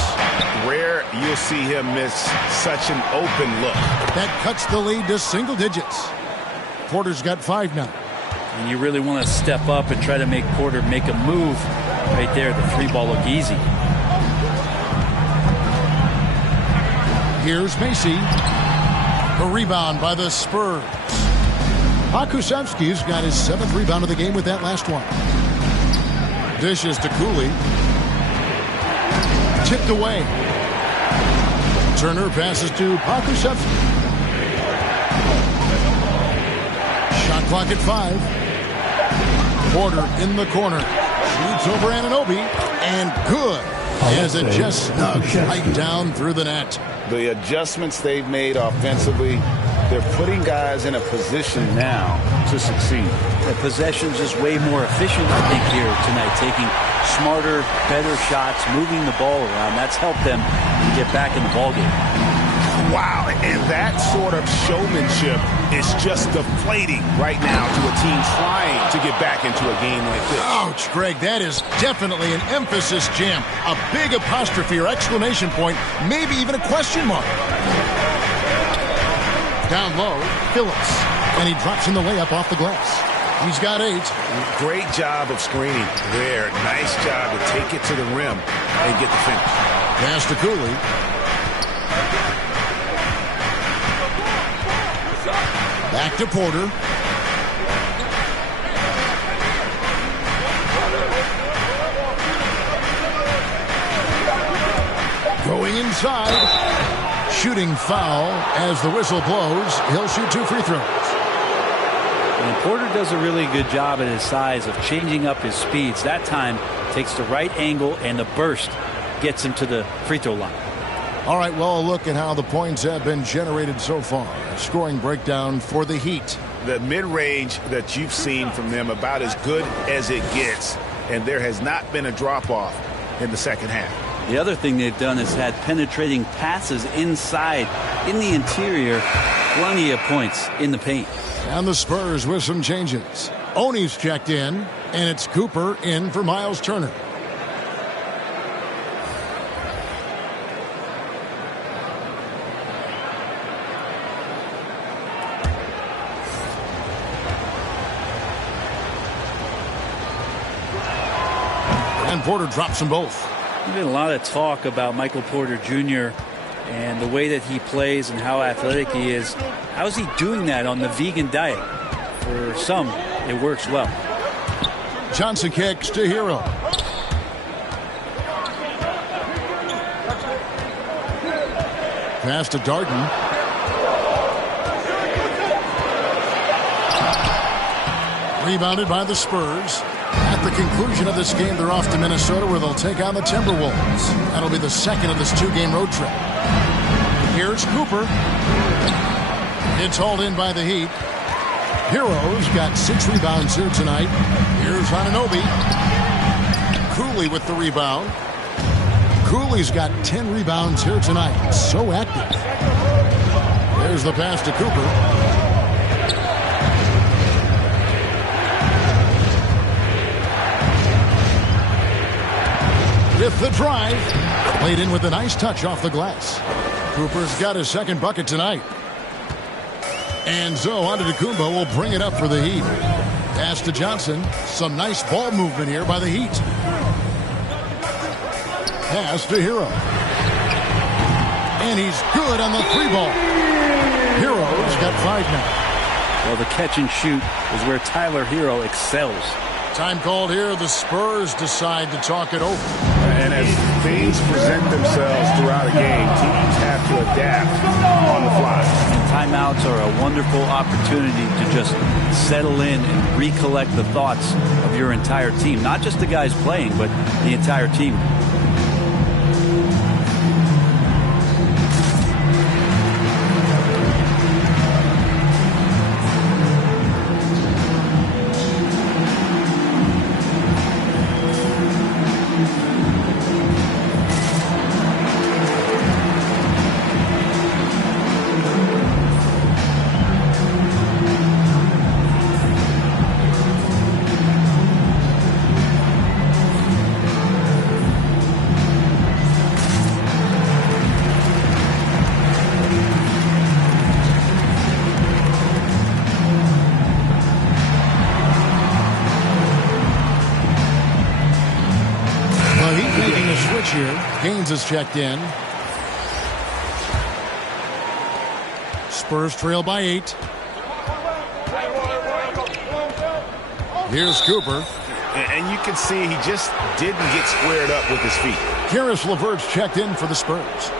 Rare you'll see him miss such an open look. That cuts the lead to single digits. Porter's got 5 now. And you really want to step up and try to make Porter make a move right there. The 3-ball look easy. Here's Macy. A rebound by the Spurs. Kulusevski's got his 7th rebound of the game with that last one. Dishes to Cooley. Tipped away. Turner passes to Kulusevski. Shot clock at 5. Porter in the corner. Shoots over Anunoby. And good. As it just snugs right down through the net. The adjustments they've made offensively, they're putting guys in a position now to succeed. The possession's just way more efficient, I think, here tonight. Taking smarter, better shots, moving the ball around. That's helped them get back in the ballgame. Wow, and that sort of showmanship is just deflating right now to a team trying to get back into a game like this. Ouch, Greg, that is definitely an emphasis jam. A big apostrophe or exclamation point, maybe even a question mark. Down low, Phillips, and he drops in the layup off the glass. He's got 8. Great job of screening there. Nice job to take it to the rim and get the finish. Pass to Cooley. Back to Porter. Going inside. Shooting foul as the whistle blows. He'll shoot 2 free throws. And Porter does a really good job at his size of changing up his speeds. That time takes the right angle and the burst gets him to the free throw line. All right, well, a look at how the points have been generated so far. A scoring breakdown for the Heat. The mid-range that you've seen from them about as good as it gets, and there has not been a drop-off in the second half. The other thing they've done is had penetrating passes inside, in the interior, plenty of points in the paint. And the Spurs with some changes. Oni's checked in, and it's Cooper in for Miles Turner. And Porter drops them both. There's been a lot of talk about Michael Porter Jr. and the way that he plays and how athletic he is. How is he doing that on the vegan diet? For some, it works well. Johnson kicks to Hero. Pass to Darden. Rebounded by the Spurs. At the conclusion of this game, they're off to Minnesota, where they'll take on the Timberwolves. That'll be the second of this 2-game road trip. Here's Cooper. It's hauled in by the Heat. Hero's got 6 rebounds here tonight. Here's Anunoby. Cooley with the rebound. Cooley's got 10 rebounds here tonight. So active. There's the pass to Cooper. With the drive, played in with a nice touch off the glass. Cooper's got his second bucket tonight. And so Antetokounmpo will bring it up for the Heat. Pass to Johnson. Some nice ball movement here by the Heat. Pass to Hero. And he's good on the 3-ball. Hero's got 5 now. Well, the catch and shoot is where Tyler Hero excels. Time called here. The Spurs decide to talk it over. And as things present themselves throughout a game, teams have to adapt on the fly. Timeouts are a wonderful opportunity to just settle in and recollect the thoughts of your entire team. Not just the guys playing, but the entire team. Gaines is checked in. Spurs trail by 8. Here's Cooper. And you can see he just didn't get squared up with his feet. Karis LeVert's checked in for the Spurs.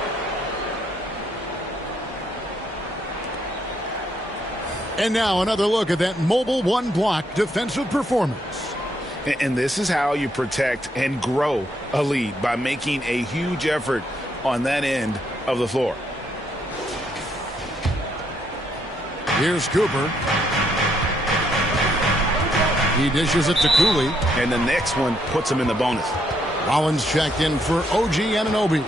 And now another look at that mobile one-block defensive performance. And this is how you protect and grow a lead, by making a huge effort on that end of the floor. Here's Cooper. He dishes it to Cooley. And the next one puts him in the bonus. Rollins checked in for OG Anunoby.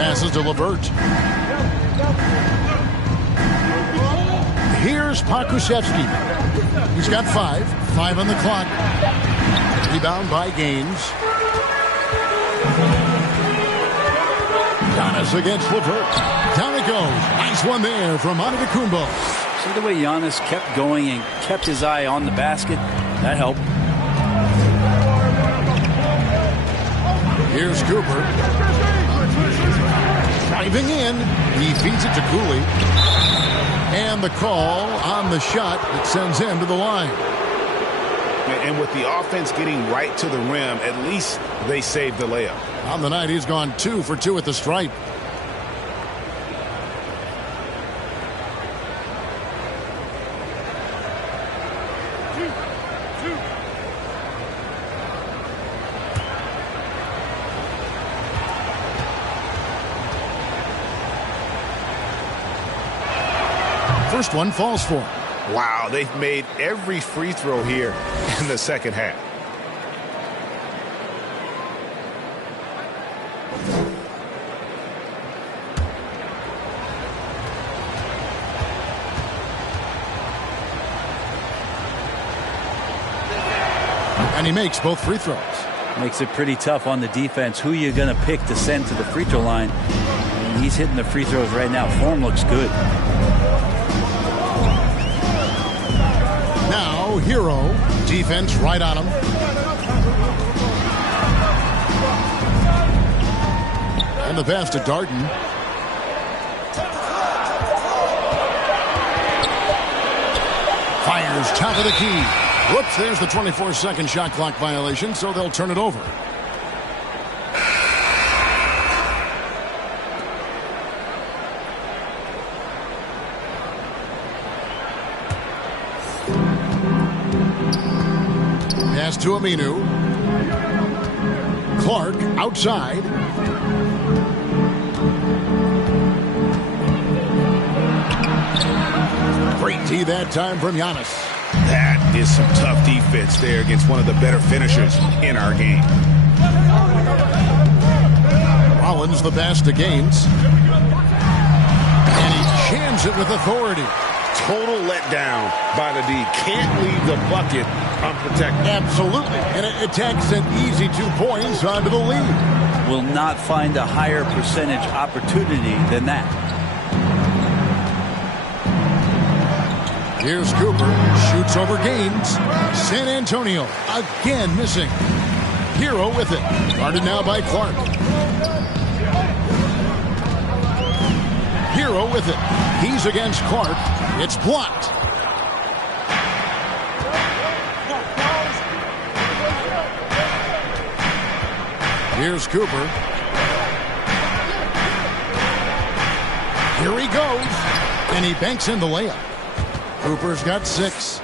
Passes to LeVert. Here's Pokusevski. He's got 5. 5 on the clock. Rebound by Gaines. Giannis against LeVert. Down it goes. Nice one there from Antetokounmpo. See the way Giannis kept going and kept his eye on the basket? That helped. Here's Cooper. Driving in. He feeds it to Cooley. And the call on the shot that sends him to the line. And with the offense getting right to the rim, at least they saved the layup. On the night, he's gone 2 for 2 at the stripe. First one falls for him. Wow, they've made every free throw here in the second half. And he makes both free throws. Makes it pretty tough on the defense. Who you going to pick to send to the free throw line? And he's hitting the free throws right now. Form looks good. Now, Hero. Defense right on him. And the pass to Darden. Fires top of the key. Whoops, there's the 24-second shot clock violation, so they'll turn it over. Pass to Aminu. Clark outside. Great D that time from Giannis. That is some tough defense there against one of the better finishers in our game. Rollins the pass to Gaines. And he jams it with authority. Total letdown by the D. Can't leave the bucket unprotected. Absolutely. And it takes an easy 2 points onto the lead. Will not find a higher percentage opportunity than that. Here's Cooper. Shoots over Gaines. San Antonio again missing. Hero with it. Guarded now by Clark. Hero with it. He's against Clark. It's blocked. Here's Cooper. Here he goes. And he banks in the layup. Cooper's got 6.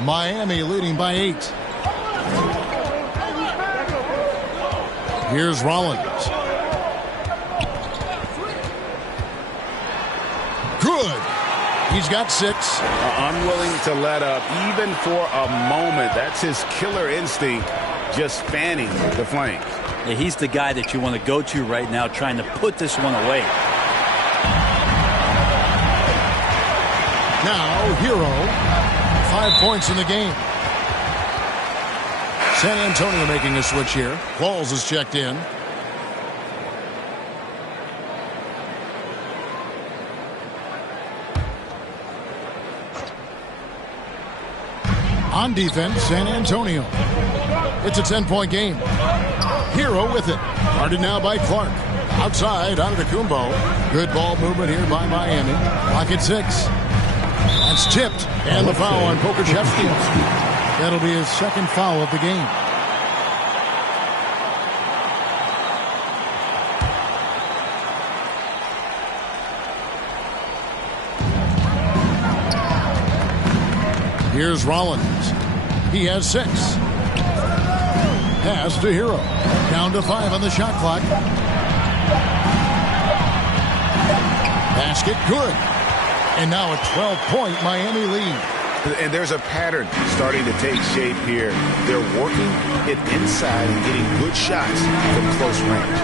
Miami leading by 8. Here's Rollins. Good. He's got 6. Unwilling to let up even for a moment. That's his killer instinct, just fanning the flames. Yeah, he's the guy that you want to go to right now, trying to put this one away. Now, Hero, 5 points in the game. San Antonio making a switch here. Walls is checked in. On defense, San Antonio. It's a 10-point game. Hero with it. Guarded now by Clark. Outside, Antetokounmpo. Good ball movement here by Miami. Clock at 6. That's tipped. And the foul on Pokuševski. That'll be his second foul of the game. Here's Rollins. He has 6. Pass to Hero. Down to 5 on the shot clock. Basket good. And now a 12-point Miami lead. And there's a pattern starting to take shape here. They're working it inside and getting good shots from close range.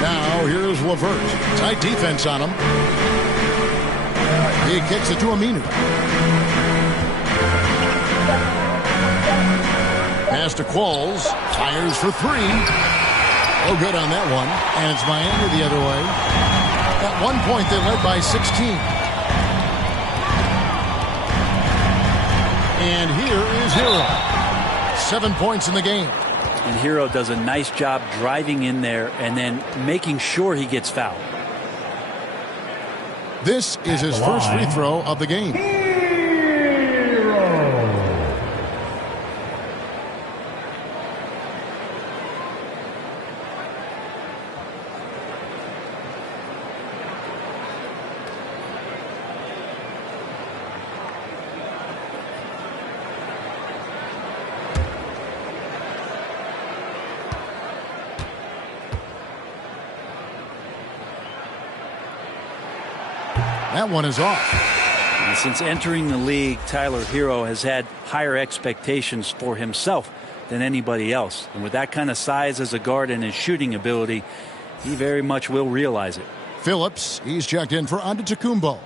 Now here's LeVert. Tight defense on him. He kicks it to Aminu. Pass to Qualls. Fires for 3. Oh, good on that one. And it's Miami the other way. At one point, they led by 16. And here is Hero. 7 points in the game. And Hero does a nice job driving in there and then making sure he gets fouled. This is his first free throw of the game. That one is off. And since entering the league, Tyler Hero has had higher expectations for himself than anybody else. And with that kind of size as a guard and his shooting ability, he very much will realize it. Phillips, he's checked in for Antetokounmpo.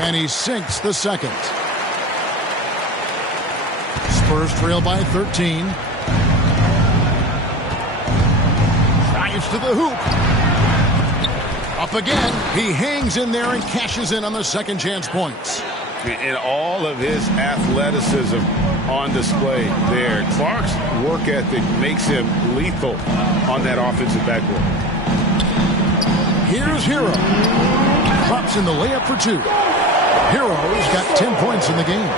And he sinks the second. Spurs trail by 13. Drives to the hoop. Up again. He hangs in there and cashes in on the second chance points. And all of his athleticism on display there. Clark's work ethic makes him lethal on that offensive backboard. Here's Hero. Drops in the layup for 2. Hero's got 10 points in the game.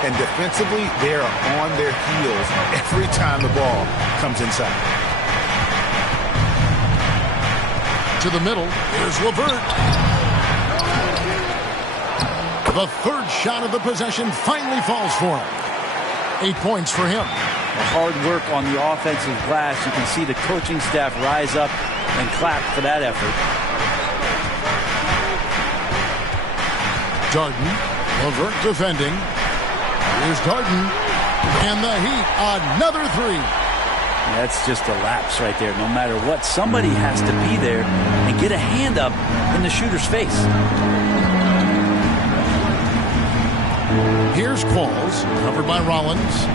And defensively, they are on their heels every time the ball comes inside. To the middle, here's LeVert. The third shot of the possession finally falls for him. 8 points for him. The hard work on the offensive glass. You can see the coaching staff rise up and clap for that effort. Darden, LeVert defending. Here's Darden, and the Heat, another 3. That's just a lapse right there. No matter what, somebody has to be there and get a hand up in the shooter's face. Here's Qualls, covered by Rollins.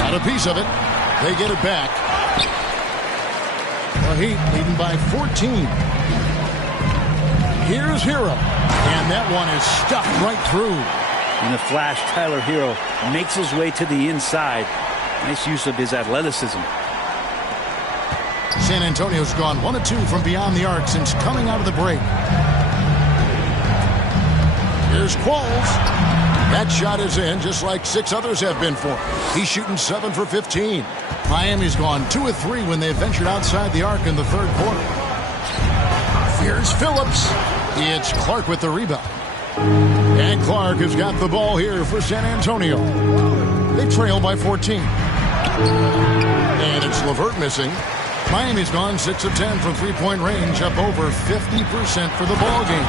Got a piece of it. They get it back. The Heat leading by 14. Here's Hero. And that one is stuffed right through. In a flash, Tyler Hero makes his way to the inside. Nice use of his athleticism. San Antonio's gone 1 of 2 from beyond the arc since coming out of the break. Here's Qualls. That shot is in, just like 6 others have been for him. He's shooting 7 for 15. Miami's gone 2 of 3 when they ventured outside the arc in the third quarter. Here's Phillips. It's Clark with the rebound. And Clark has got the ball here for San Antonio. They trail by 14. And it's LeVert missing. Miami's gone 6 of 10 from three-point range, up over 50% for the ball game.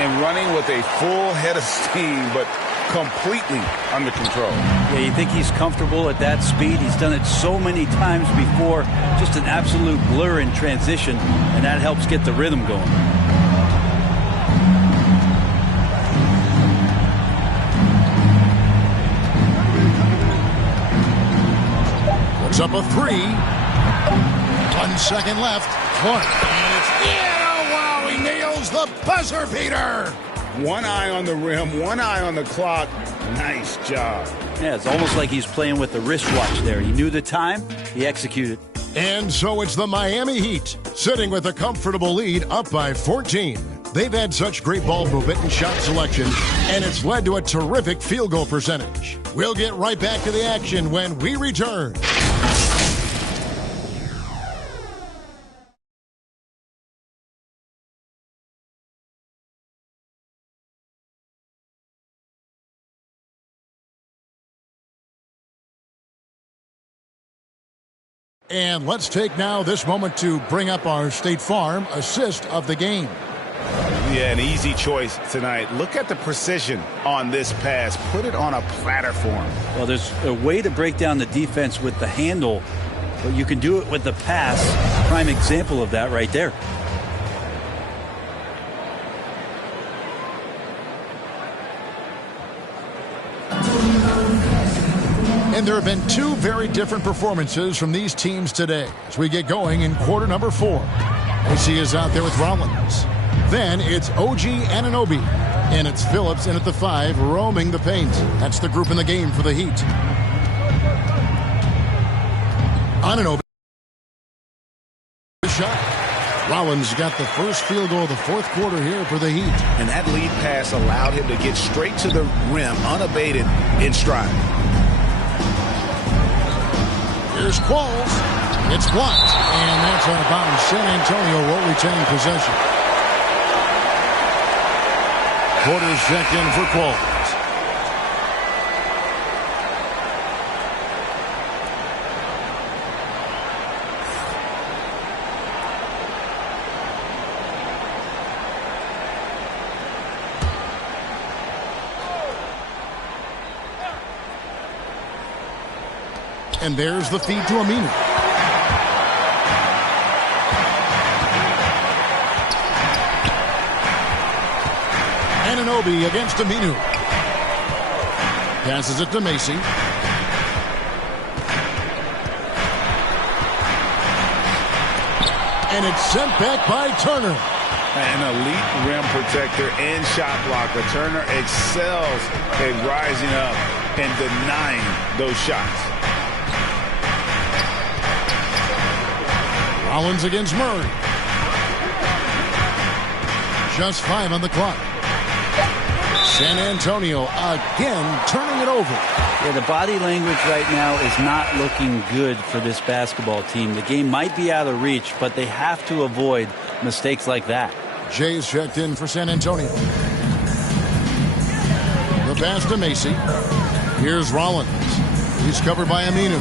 And running with a full head of steam, but completely under control. Yeah, you think he's comfortable at that speed. He's done it so many times before. Just an absolute blur in transition, and that helps get the rhythm going. Puts up a three. 1 second left. Clark. And it's yeah! Wow, he nails the buzzer beater. One eye on the rim, one eye on the clock. Nice job. Yeah, it's almost like he's playing with the wristwatch there. He knew the time, he executed. And so it's the Miami Heat, sitting with a comfortable lead up by 14. They've had such great ball movement and shot selection, and it's led to a terrific field goal percentage. We'll get right back to the action when we return. And let's take now this moment to bring up our State Farm assist of the game. Yeah, an easy choice tonight. Look at the precision on this pass. Put it on a platter form. Well, there's a way to break down the defense with the handle, but you can do it with the pass. Prime example of that right there. And there have been two very different performances from these teams today as we get going in quarter number 4. AC is out there with Rollins. Then it's OG Anunoby. And it's Phillips in at the 5 roaming the paint. That's the group in the game for the Heat. Anunoby. Shot. Rollins got the first field goal of the fourth quarter here for the Heat. And that lead pass allowed him to get straight to the rim unabated in stride. Here's Qualls. It's blocked. And that's out of bounds. San Antonio will retain possession. Porter's checked in for Qualls. And there's the feed to Aminu. Anunoby against Aminu. Passes it to Macy. And it's sent back by Turner. An elite rim protector and shot blocker. Turner excels at rising up and denying those shots. Rollins against Murray. Just 5 on the clock. San Antonio again turning it over. Yeah, the body language right now is not looking good for this basketball team. The game might be out of reach, but they have to avoid mistakes like that. Jay's checked in for San Antonio. The pass to Macy. Here's Rollins. He's covered by Aminu.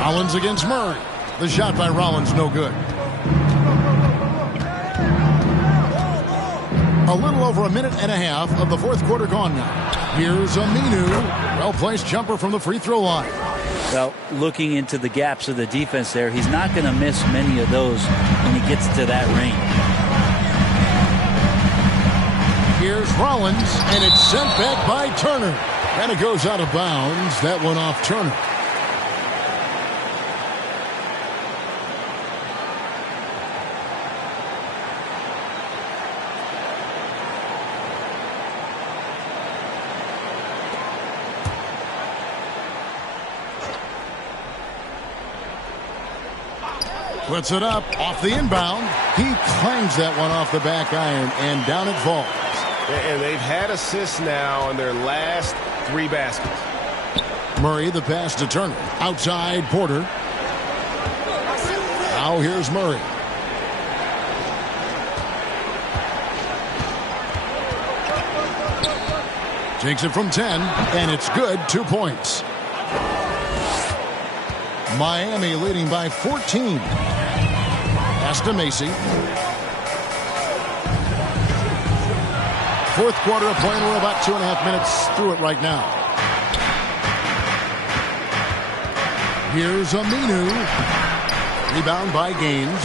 Rollins against Murray. The shot by Rollins, no good. A little over a minute and a half of the fourth quarter gone now. Here's Aminu. Well-placed jumper from the free throw line. Well, looking into the gaps of the defense there, he's not going to miss many of those when he gets to that range. Here's Rollins, and it's sent back by Turner. And it goes out of bounds. That one off Turner. Puts it up off the inbound. He clangs that one off the back iron, and down it falls. And they've had assists now on their last 3 baskets. Murray, the pass to Turner. Outside, Porter. Now here's Murray. Takes it from 10, and it's good. 2 points. Miami leading by 14. Pass to Macy. Fourth quarter of play, and we're about 2.5 minutes through it right now. Here's Aminu. Rebound by Gaines.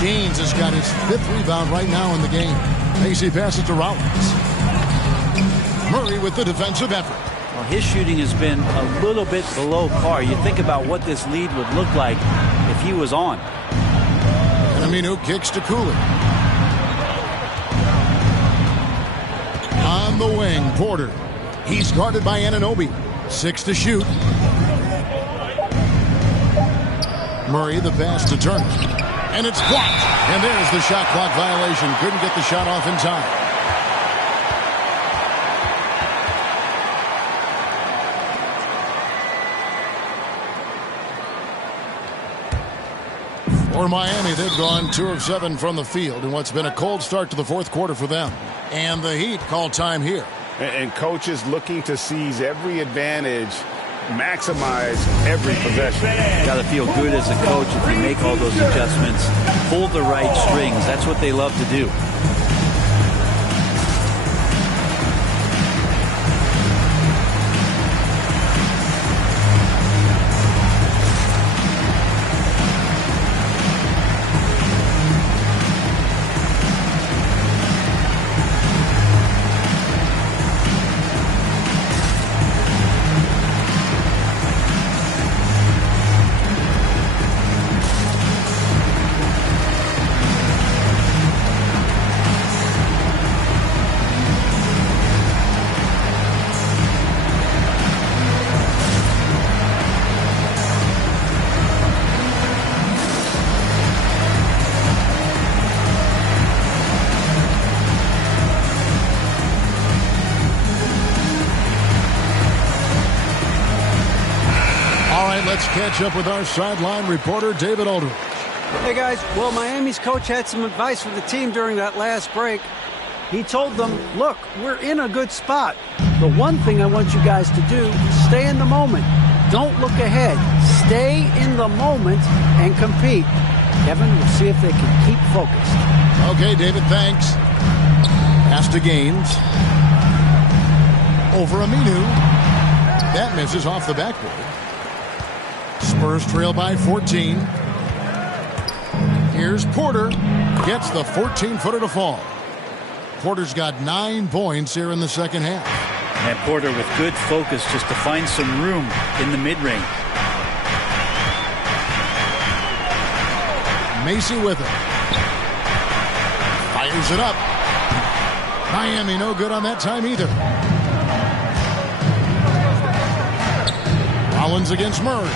Gaines has got his 5th rebound right now in the game. Macy passes to Rollins. Murray with the defensive effort. Well, his shooting has been a little bit below par. You think about what this lead would look like if he was on. And Aminu kicks to Cooley. On the wing, Porter. He's guarded by Anunoby. 6 to shoot. Murray, the pass to Turner. And it's blocked. And there's the shot clock violation. Couldn't get the shot off in time. For Miami, they've gone 2 of 7 from the field in what's been a cold start to the fourth quarter for them. And the Heat call time here. And coaches looking to seize every advantage, maximize every possession. Got to feel good as a coach if you make all those adjustments, pull the right strings. That's what they love to do. Let's catch up with our sideline reporter, David Aldridge. Hey, guys. Well, Miami's coach had some advice for the team during that last break. He told them, look, we're in a good spot. The one thing I want you guys to do, stay in the moment. Don't look ahead. Stay in the moment and compete. Kevin, we'll see if they can keep focused. Okay, David, thanks. Pass to Gaines. Over Aminu. That misses off the backboard. Spurs trail by 14. Here's Porter. Gets the 14-footer to fall. Porter's got 9 points here in the second half. And Porter with good focus just to find some room in the mid-range. Macy with it. Fires it up. Miami no good on that time either. Rollins against Murray.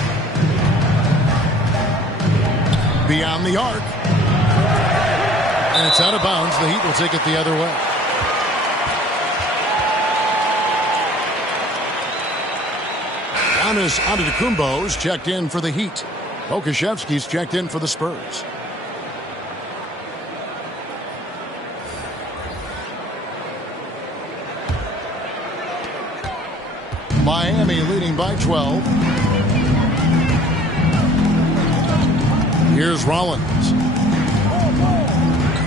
Beyond the arc. And it's out of bounds. The Heat will take it the other way. Giannis Antetokounmpo's checked in for the Heat. Okashevsky's checked in for the Spurs. Miami leading by 12. Here's Rollins.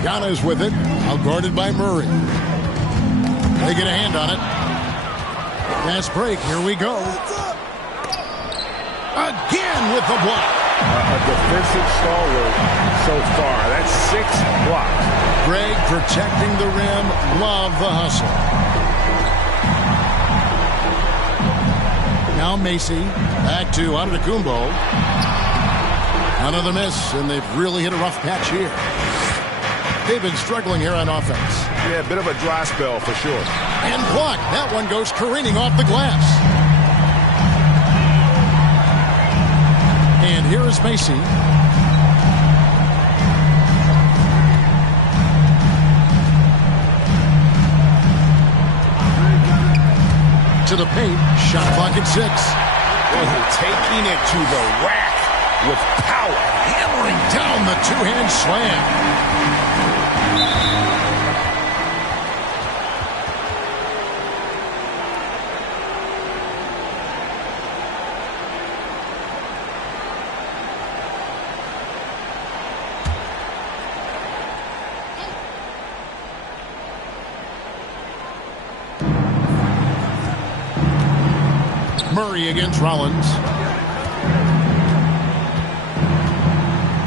Giannis with it. Outguarded by Murray. They get a hand on it. Fast break. Here we go. Again with the block. A defensive stalwart so far. That's 6 blocks. Greg protecting the rim. Love the hustle. Now Macy. Back to Antetokounmpo. Another miss, and they've really hit a rough patch here. They've been struggling here on offense. Yeah, a bit of a dry spell for sure. And blocked. That one goes careening off the glass. And here is Macy. To the paint. Shot clock at 6. Taking it to the rack with power. Hammering down the two-hand slam. Murray against Rollins.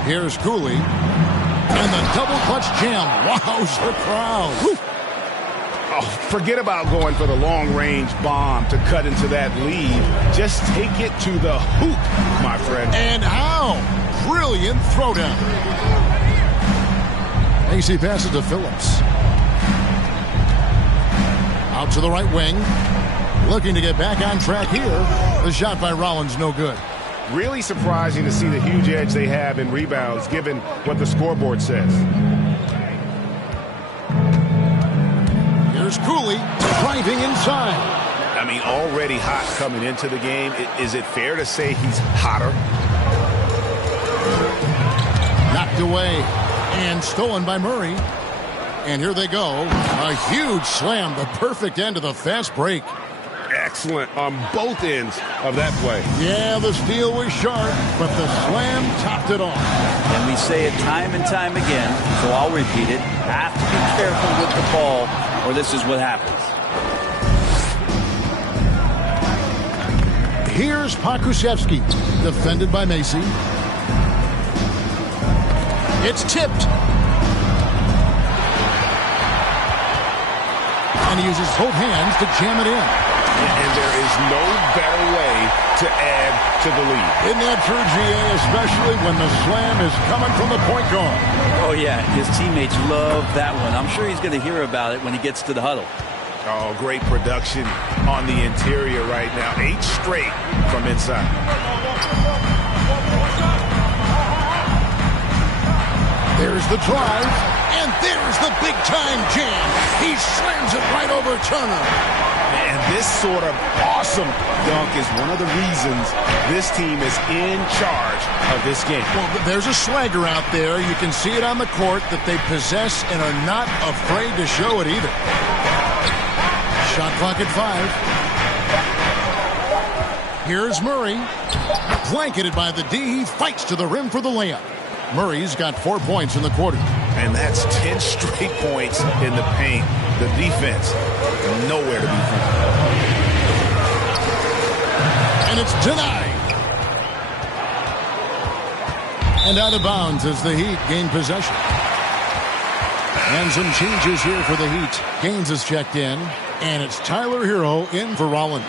Here's Cooley. And the double clutch jam. Wow's the crowd. Woo. forget about going for the long-range bomb to cut into that lead. Just take it to the hoop, my friend. And how? Brilliant throwdown. AC passes to Phillips. Out to the right wing. Looking to get back on track here. The shot by Rollins, no good. Really surprising to see the huge edge they have in rebounds, given what the scoreboard says. Here's Cooley driving inside. I mean, already hot coming into the game. Is it fair to say he's hotter? Knocked away and stolen by Murray. And here they go. A huge slam, the perfect end of the fast break. Excellent on both ends of that play. Yeah, the steal was sharp, but the slam topped it off. And we say it time and time again, so I'll repeat it. Have to be careful with the ball, or this is what happens. Here's Pokusevski, defended by Macy. It's tipped. And he uses both hands to jam it in. And there is no better way to add to the lead. Isn't that true, GA, especially when the slam is coming from the point guard? Oh, yeah, his teammates love that one. I'm sure he's going to hear about it when he gets to the huddle. Oh, great production on the interior right now. 8 straight from inside. There's the drive, and there's the big-time jam. He slams it right over Turner. And this sort of awesome dunk is one of the reasons this team is in charge of this game. Well, there's a swagger out there. You can see it on the court that they possess and are not afraid to show it either. Shot clock at 5. Here's Murray. Blanketed by the D. He fights to the rim for the layup. Murray's got 4 points in the quarter. And that's 10 straight points in the paint. The defense, nowhere to be found. And it's denied. And out of bounds as the Heat gain possession. And some changes here for the Heat. Gaines is checked in. And it's Tyler Hero in for Rollins.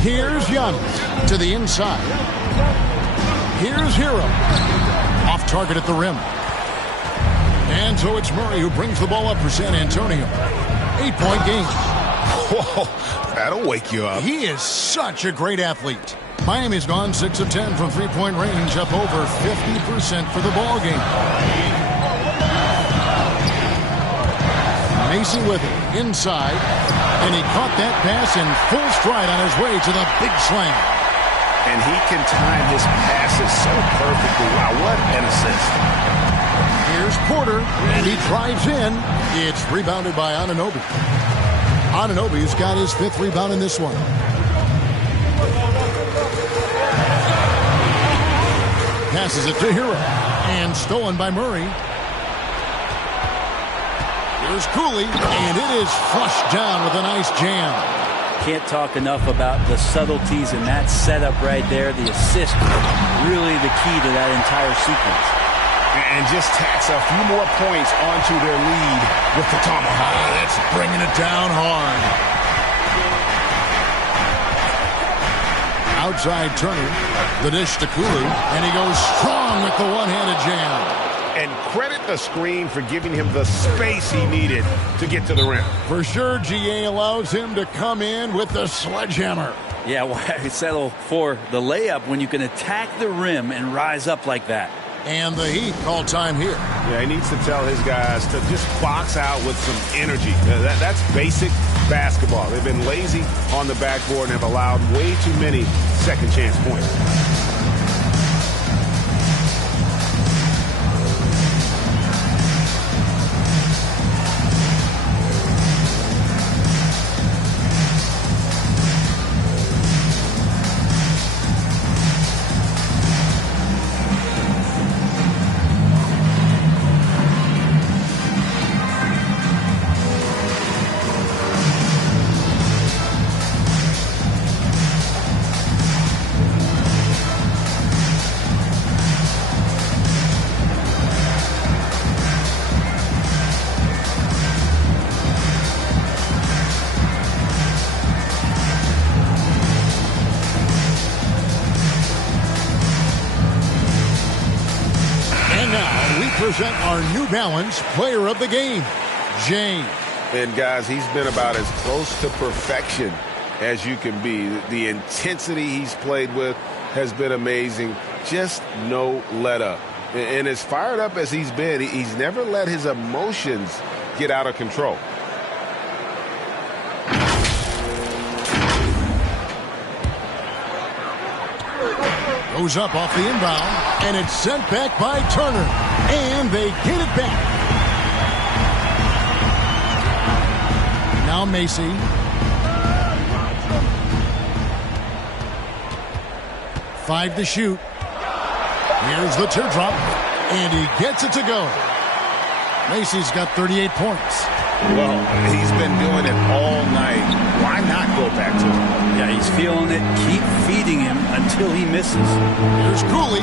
Here's Giannis to the inside. Here's Hero. Off target at the rim. And so it's Murray who brings the ball up for San Antonio. 8-point game. Whoa, that'll wake you up. He is such a great athlete. Miami's gone 6 of 10 from three-point range, up over 50% for the ball game. Macy with it inside, and he caught that pass in full stride on his way to the big slam. And he can time his passes so perfectly. Wow, what an assist. Here's Porter, and he drives in. It's rebounded by Anunoby. Anunoby's got his 5th rebound in this one. Passes it to Hero, and stolen by Murray. Here's Cooley, and it is flushed down with a nice jam. Can't talk enough about the subtleties in that setup right there. The assist, really the key to that entire sequence. And just tacks a few more points onto their lead with the tomahawk. That's bringing it down hard. Outside Turner, the dish to Cooley, and he goes strong with the one-handed jam. And credit the screen for giving him the space he needed to get to the rim. For sure, GA allows him to come in with the sledgehammer. Yeah, why settle for the layup when you can attack the rim and rise up like that? And the Heat call time here. Yeah, he needs to tell his guys to just box out with some energy. That's basic basketball. They've been lazy on the backboard and have allowed way too many second chance points. present our New Balance Player of the Game, James. And, guys, he's been about as close to perfection as you can be. The intensity he's played with has been amazing. Just no let-up. And as fired up as he's been, he's never let his emotions get out of control. Goes up off the inbound, and it's sent back by Turner. And they get it back. Now Macy. Five to shoot. Here's the teardrop, and he gets it to go. Macy's got 38 points. Well, he's been doing it all night. Why not go back to him? Yeah, he's feeling it. Keep feeding him until he misses. Here's Cooley.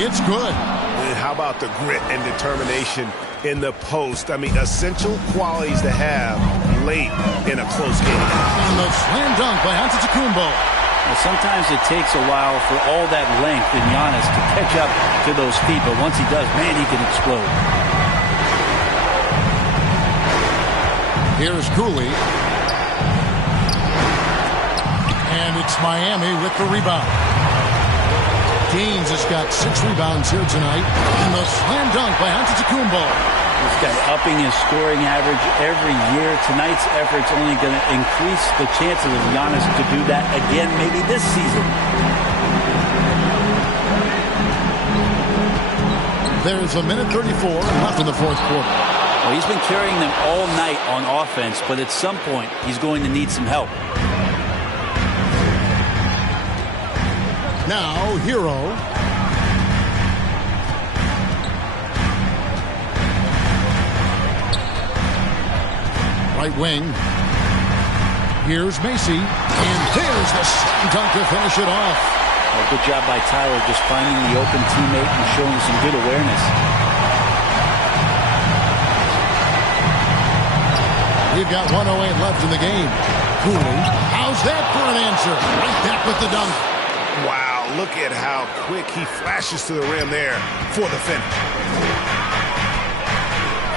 It's good. And how about the grit and determination in the post? I mean, essential qualities to have late in a close game. And the slam dunk by Antetokounmpo. Well, sometimes it takes a while for all that length in Giannis to catch up to those feet, but once he does, man, he can explode. Here's Cooley. And it's Miami with the rebound. Gaines has got 6 rebounds here tonight. And the slam dunk by Antetokounmpo. This guy upping his scoring average every year. Tonight's effort's only going to increase the chances of Giannis to do that again maybe this season. There's a minute 34 left in the fourth quarter. Well, he's been carrying them all night on offense, but at some point, he's going to need some help. Now, Hero. Right wing. Here's Macy. And there's the slam dunk to finish it off. Well, good job by Tyler just finding the open teammate and showing some good awareness. We've got 1:08 left in the game. Cooley, how's that for an answer? Right back with the dunk. Wow, look at how quick he flashes to the rim there for the finish.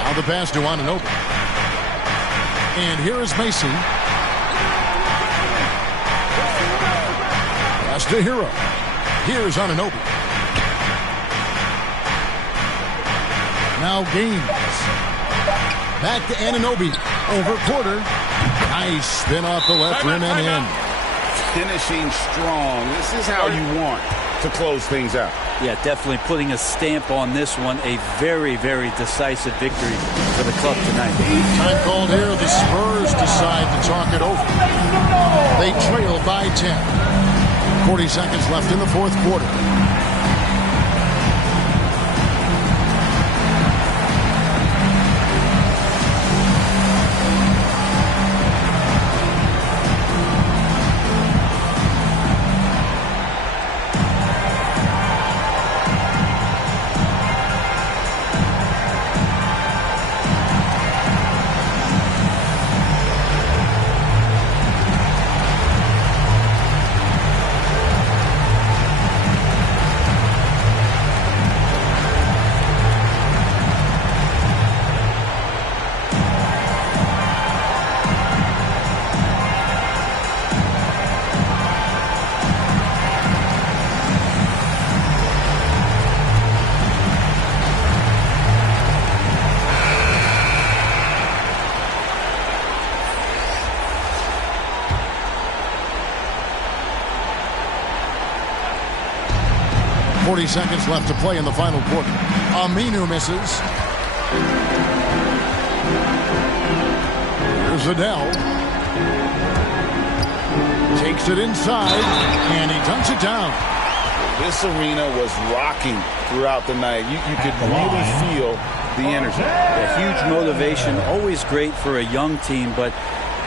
Now the pass to Anunoby. And here is Macy. Pass to Hero. Here's Anunoby. Now Gaines. Back to Anunoby. Over quarter. Nice spin off the left rim and in. Finishing strong. This is how you want to close things out. Yeah, definitely putting a stamp on this one. A very, very decisive victory for the club tonight. Time called here. The Spurs decide to talk it over. They trail by 10. 40 seconds left in the fourth quarter. Seconds left to play in the final quarter. Aminu misses. Here's Adele. Takes it inside, and he dunks it down. This arena was rocking throughout the night. You could really feel the energy. A huge motivation, always great for a young team, but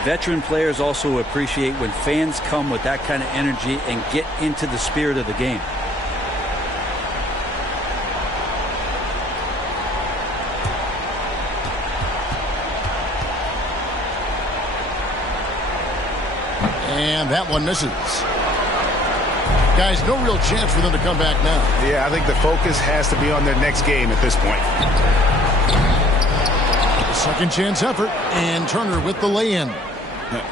veteran players also appreciate when fans come with that kind of energy and get into the spirit of the game. And that one misses. Guys, no real chance for them to come back now. Yeah, I think the focus has to be on their next game at this point. Second chance effort, and Turner with the lay-in.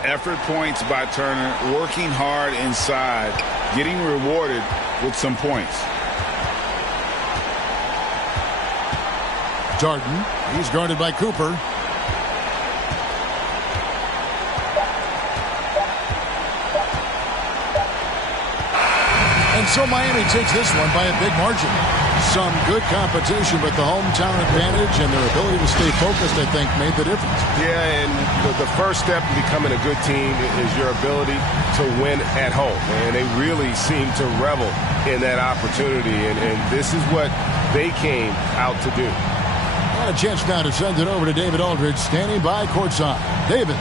Effort points by Turner, working hard inside, getting rewarded with some points. Darden, he's guarded by Cooper. And so Miami takes this one by a big margin. Some good competition, but the hometown advantage and their ability to stay focused, I think, made the difference. Yeah, and the first step in becoming a good team is your ability to win at home. And they really seem to revel in that opportunity, and this is what they came out to do. A chance now to send it over to David Aldridge, standing by courtside. David.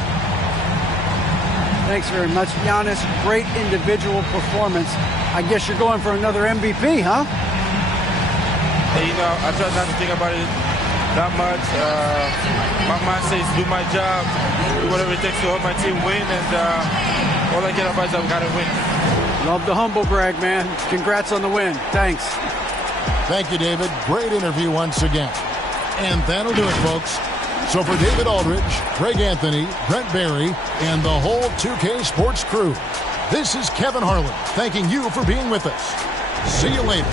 Thanks very much, Giannis. Great individual performance. I guess you're going for another MVP, huh? Hey, I try not to think about it that much. My mindset is do my job, do whatever it takes to help my team win, and all I care about is that we got to win. Love the humble brag, man. Congrats on the win. Thanks. Thank you, David. Great interview once again. And that'll do it, folks. So for David Aldridge, Greg Anthony, Brent Barry, and the whole 2K Sports crew, this is Kevin Harlan thanking you for being with us. See you later.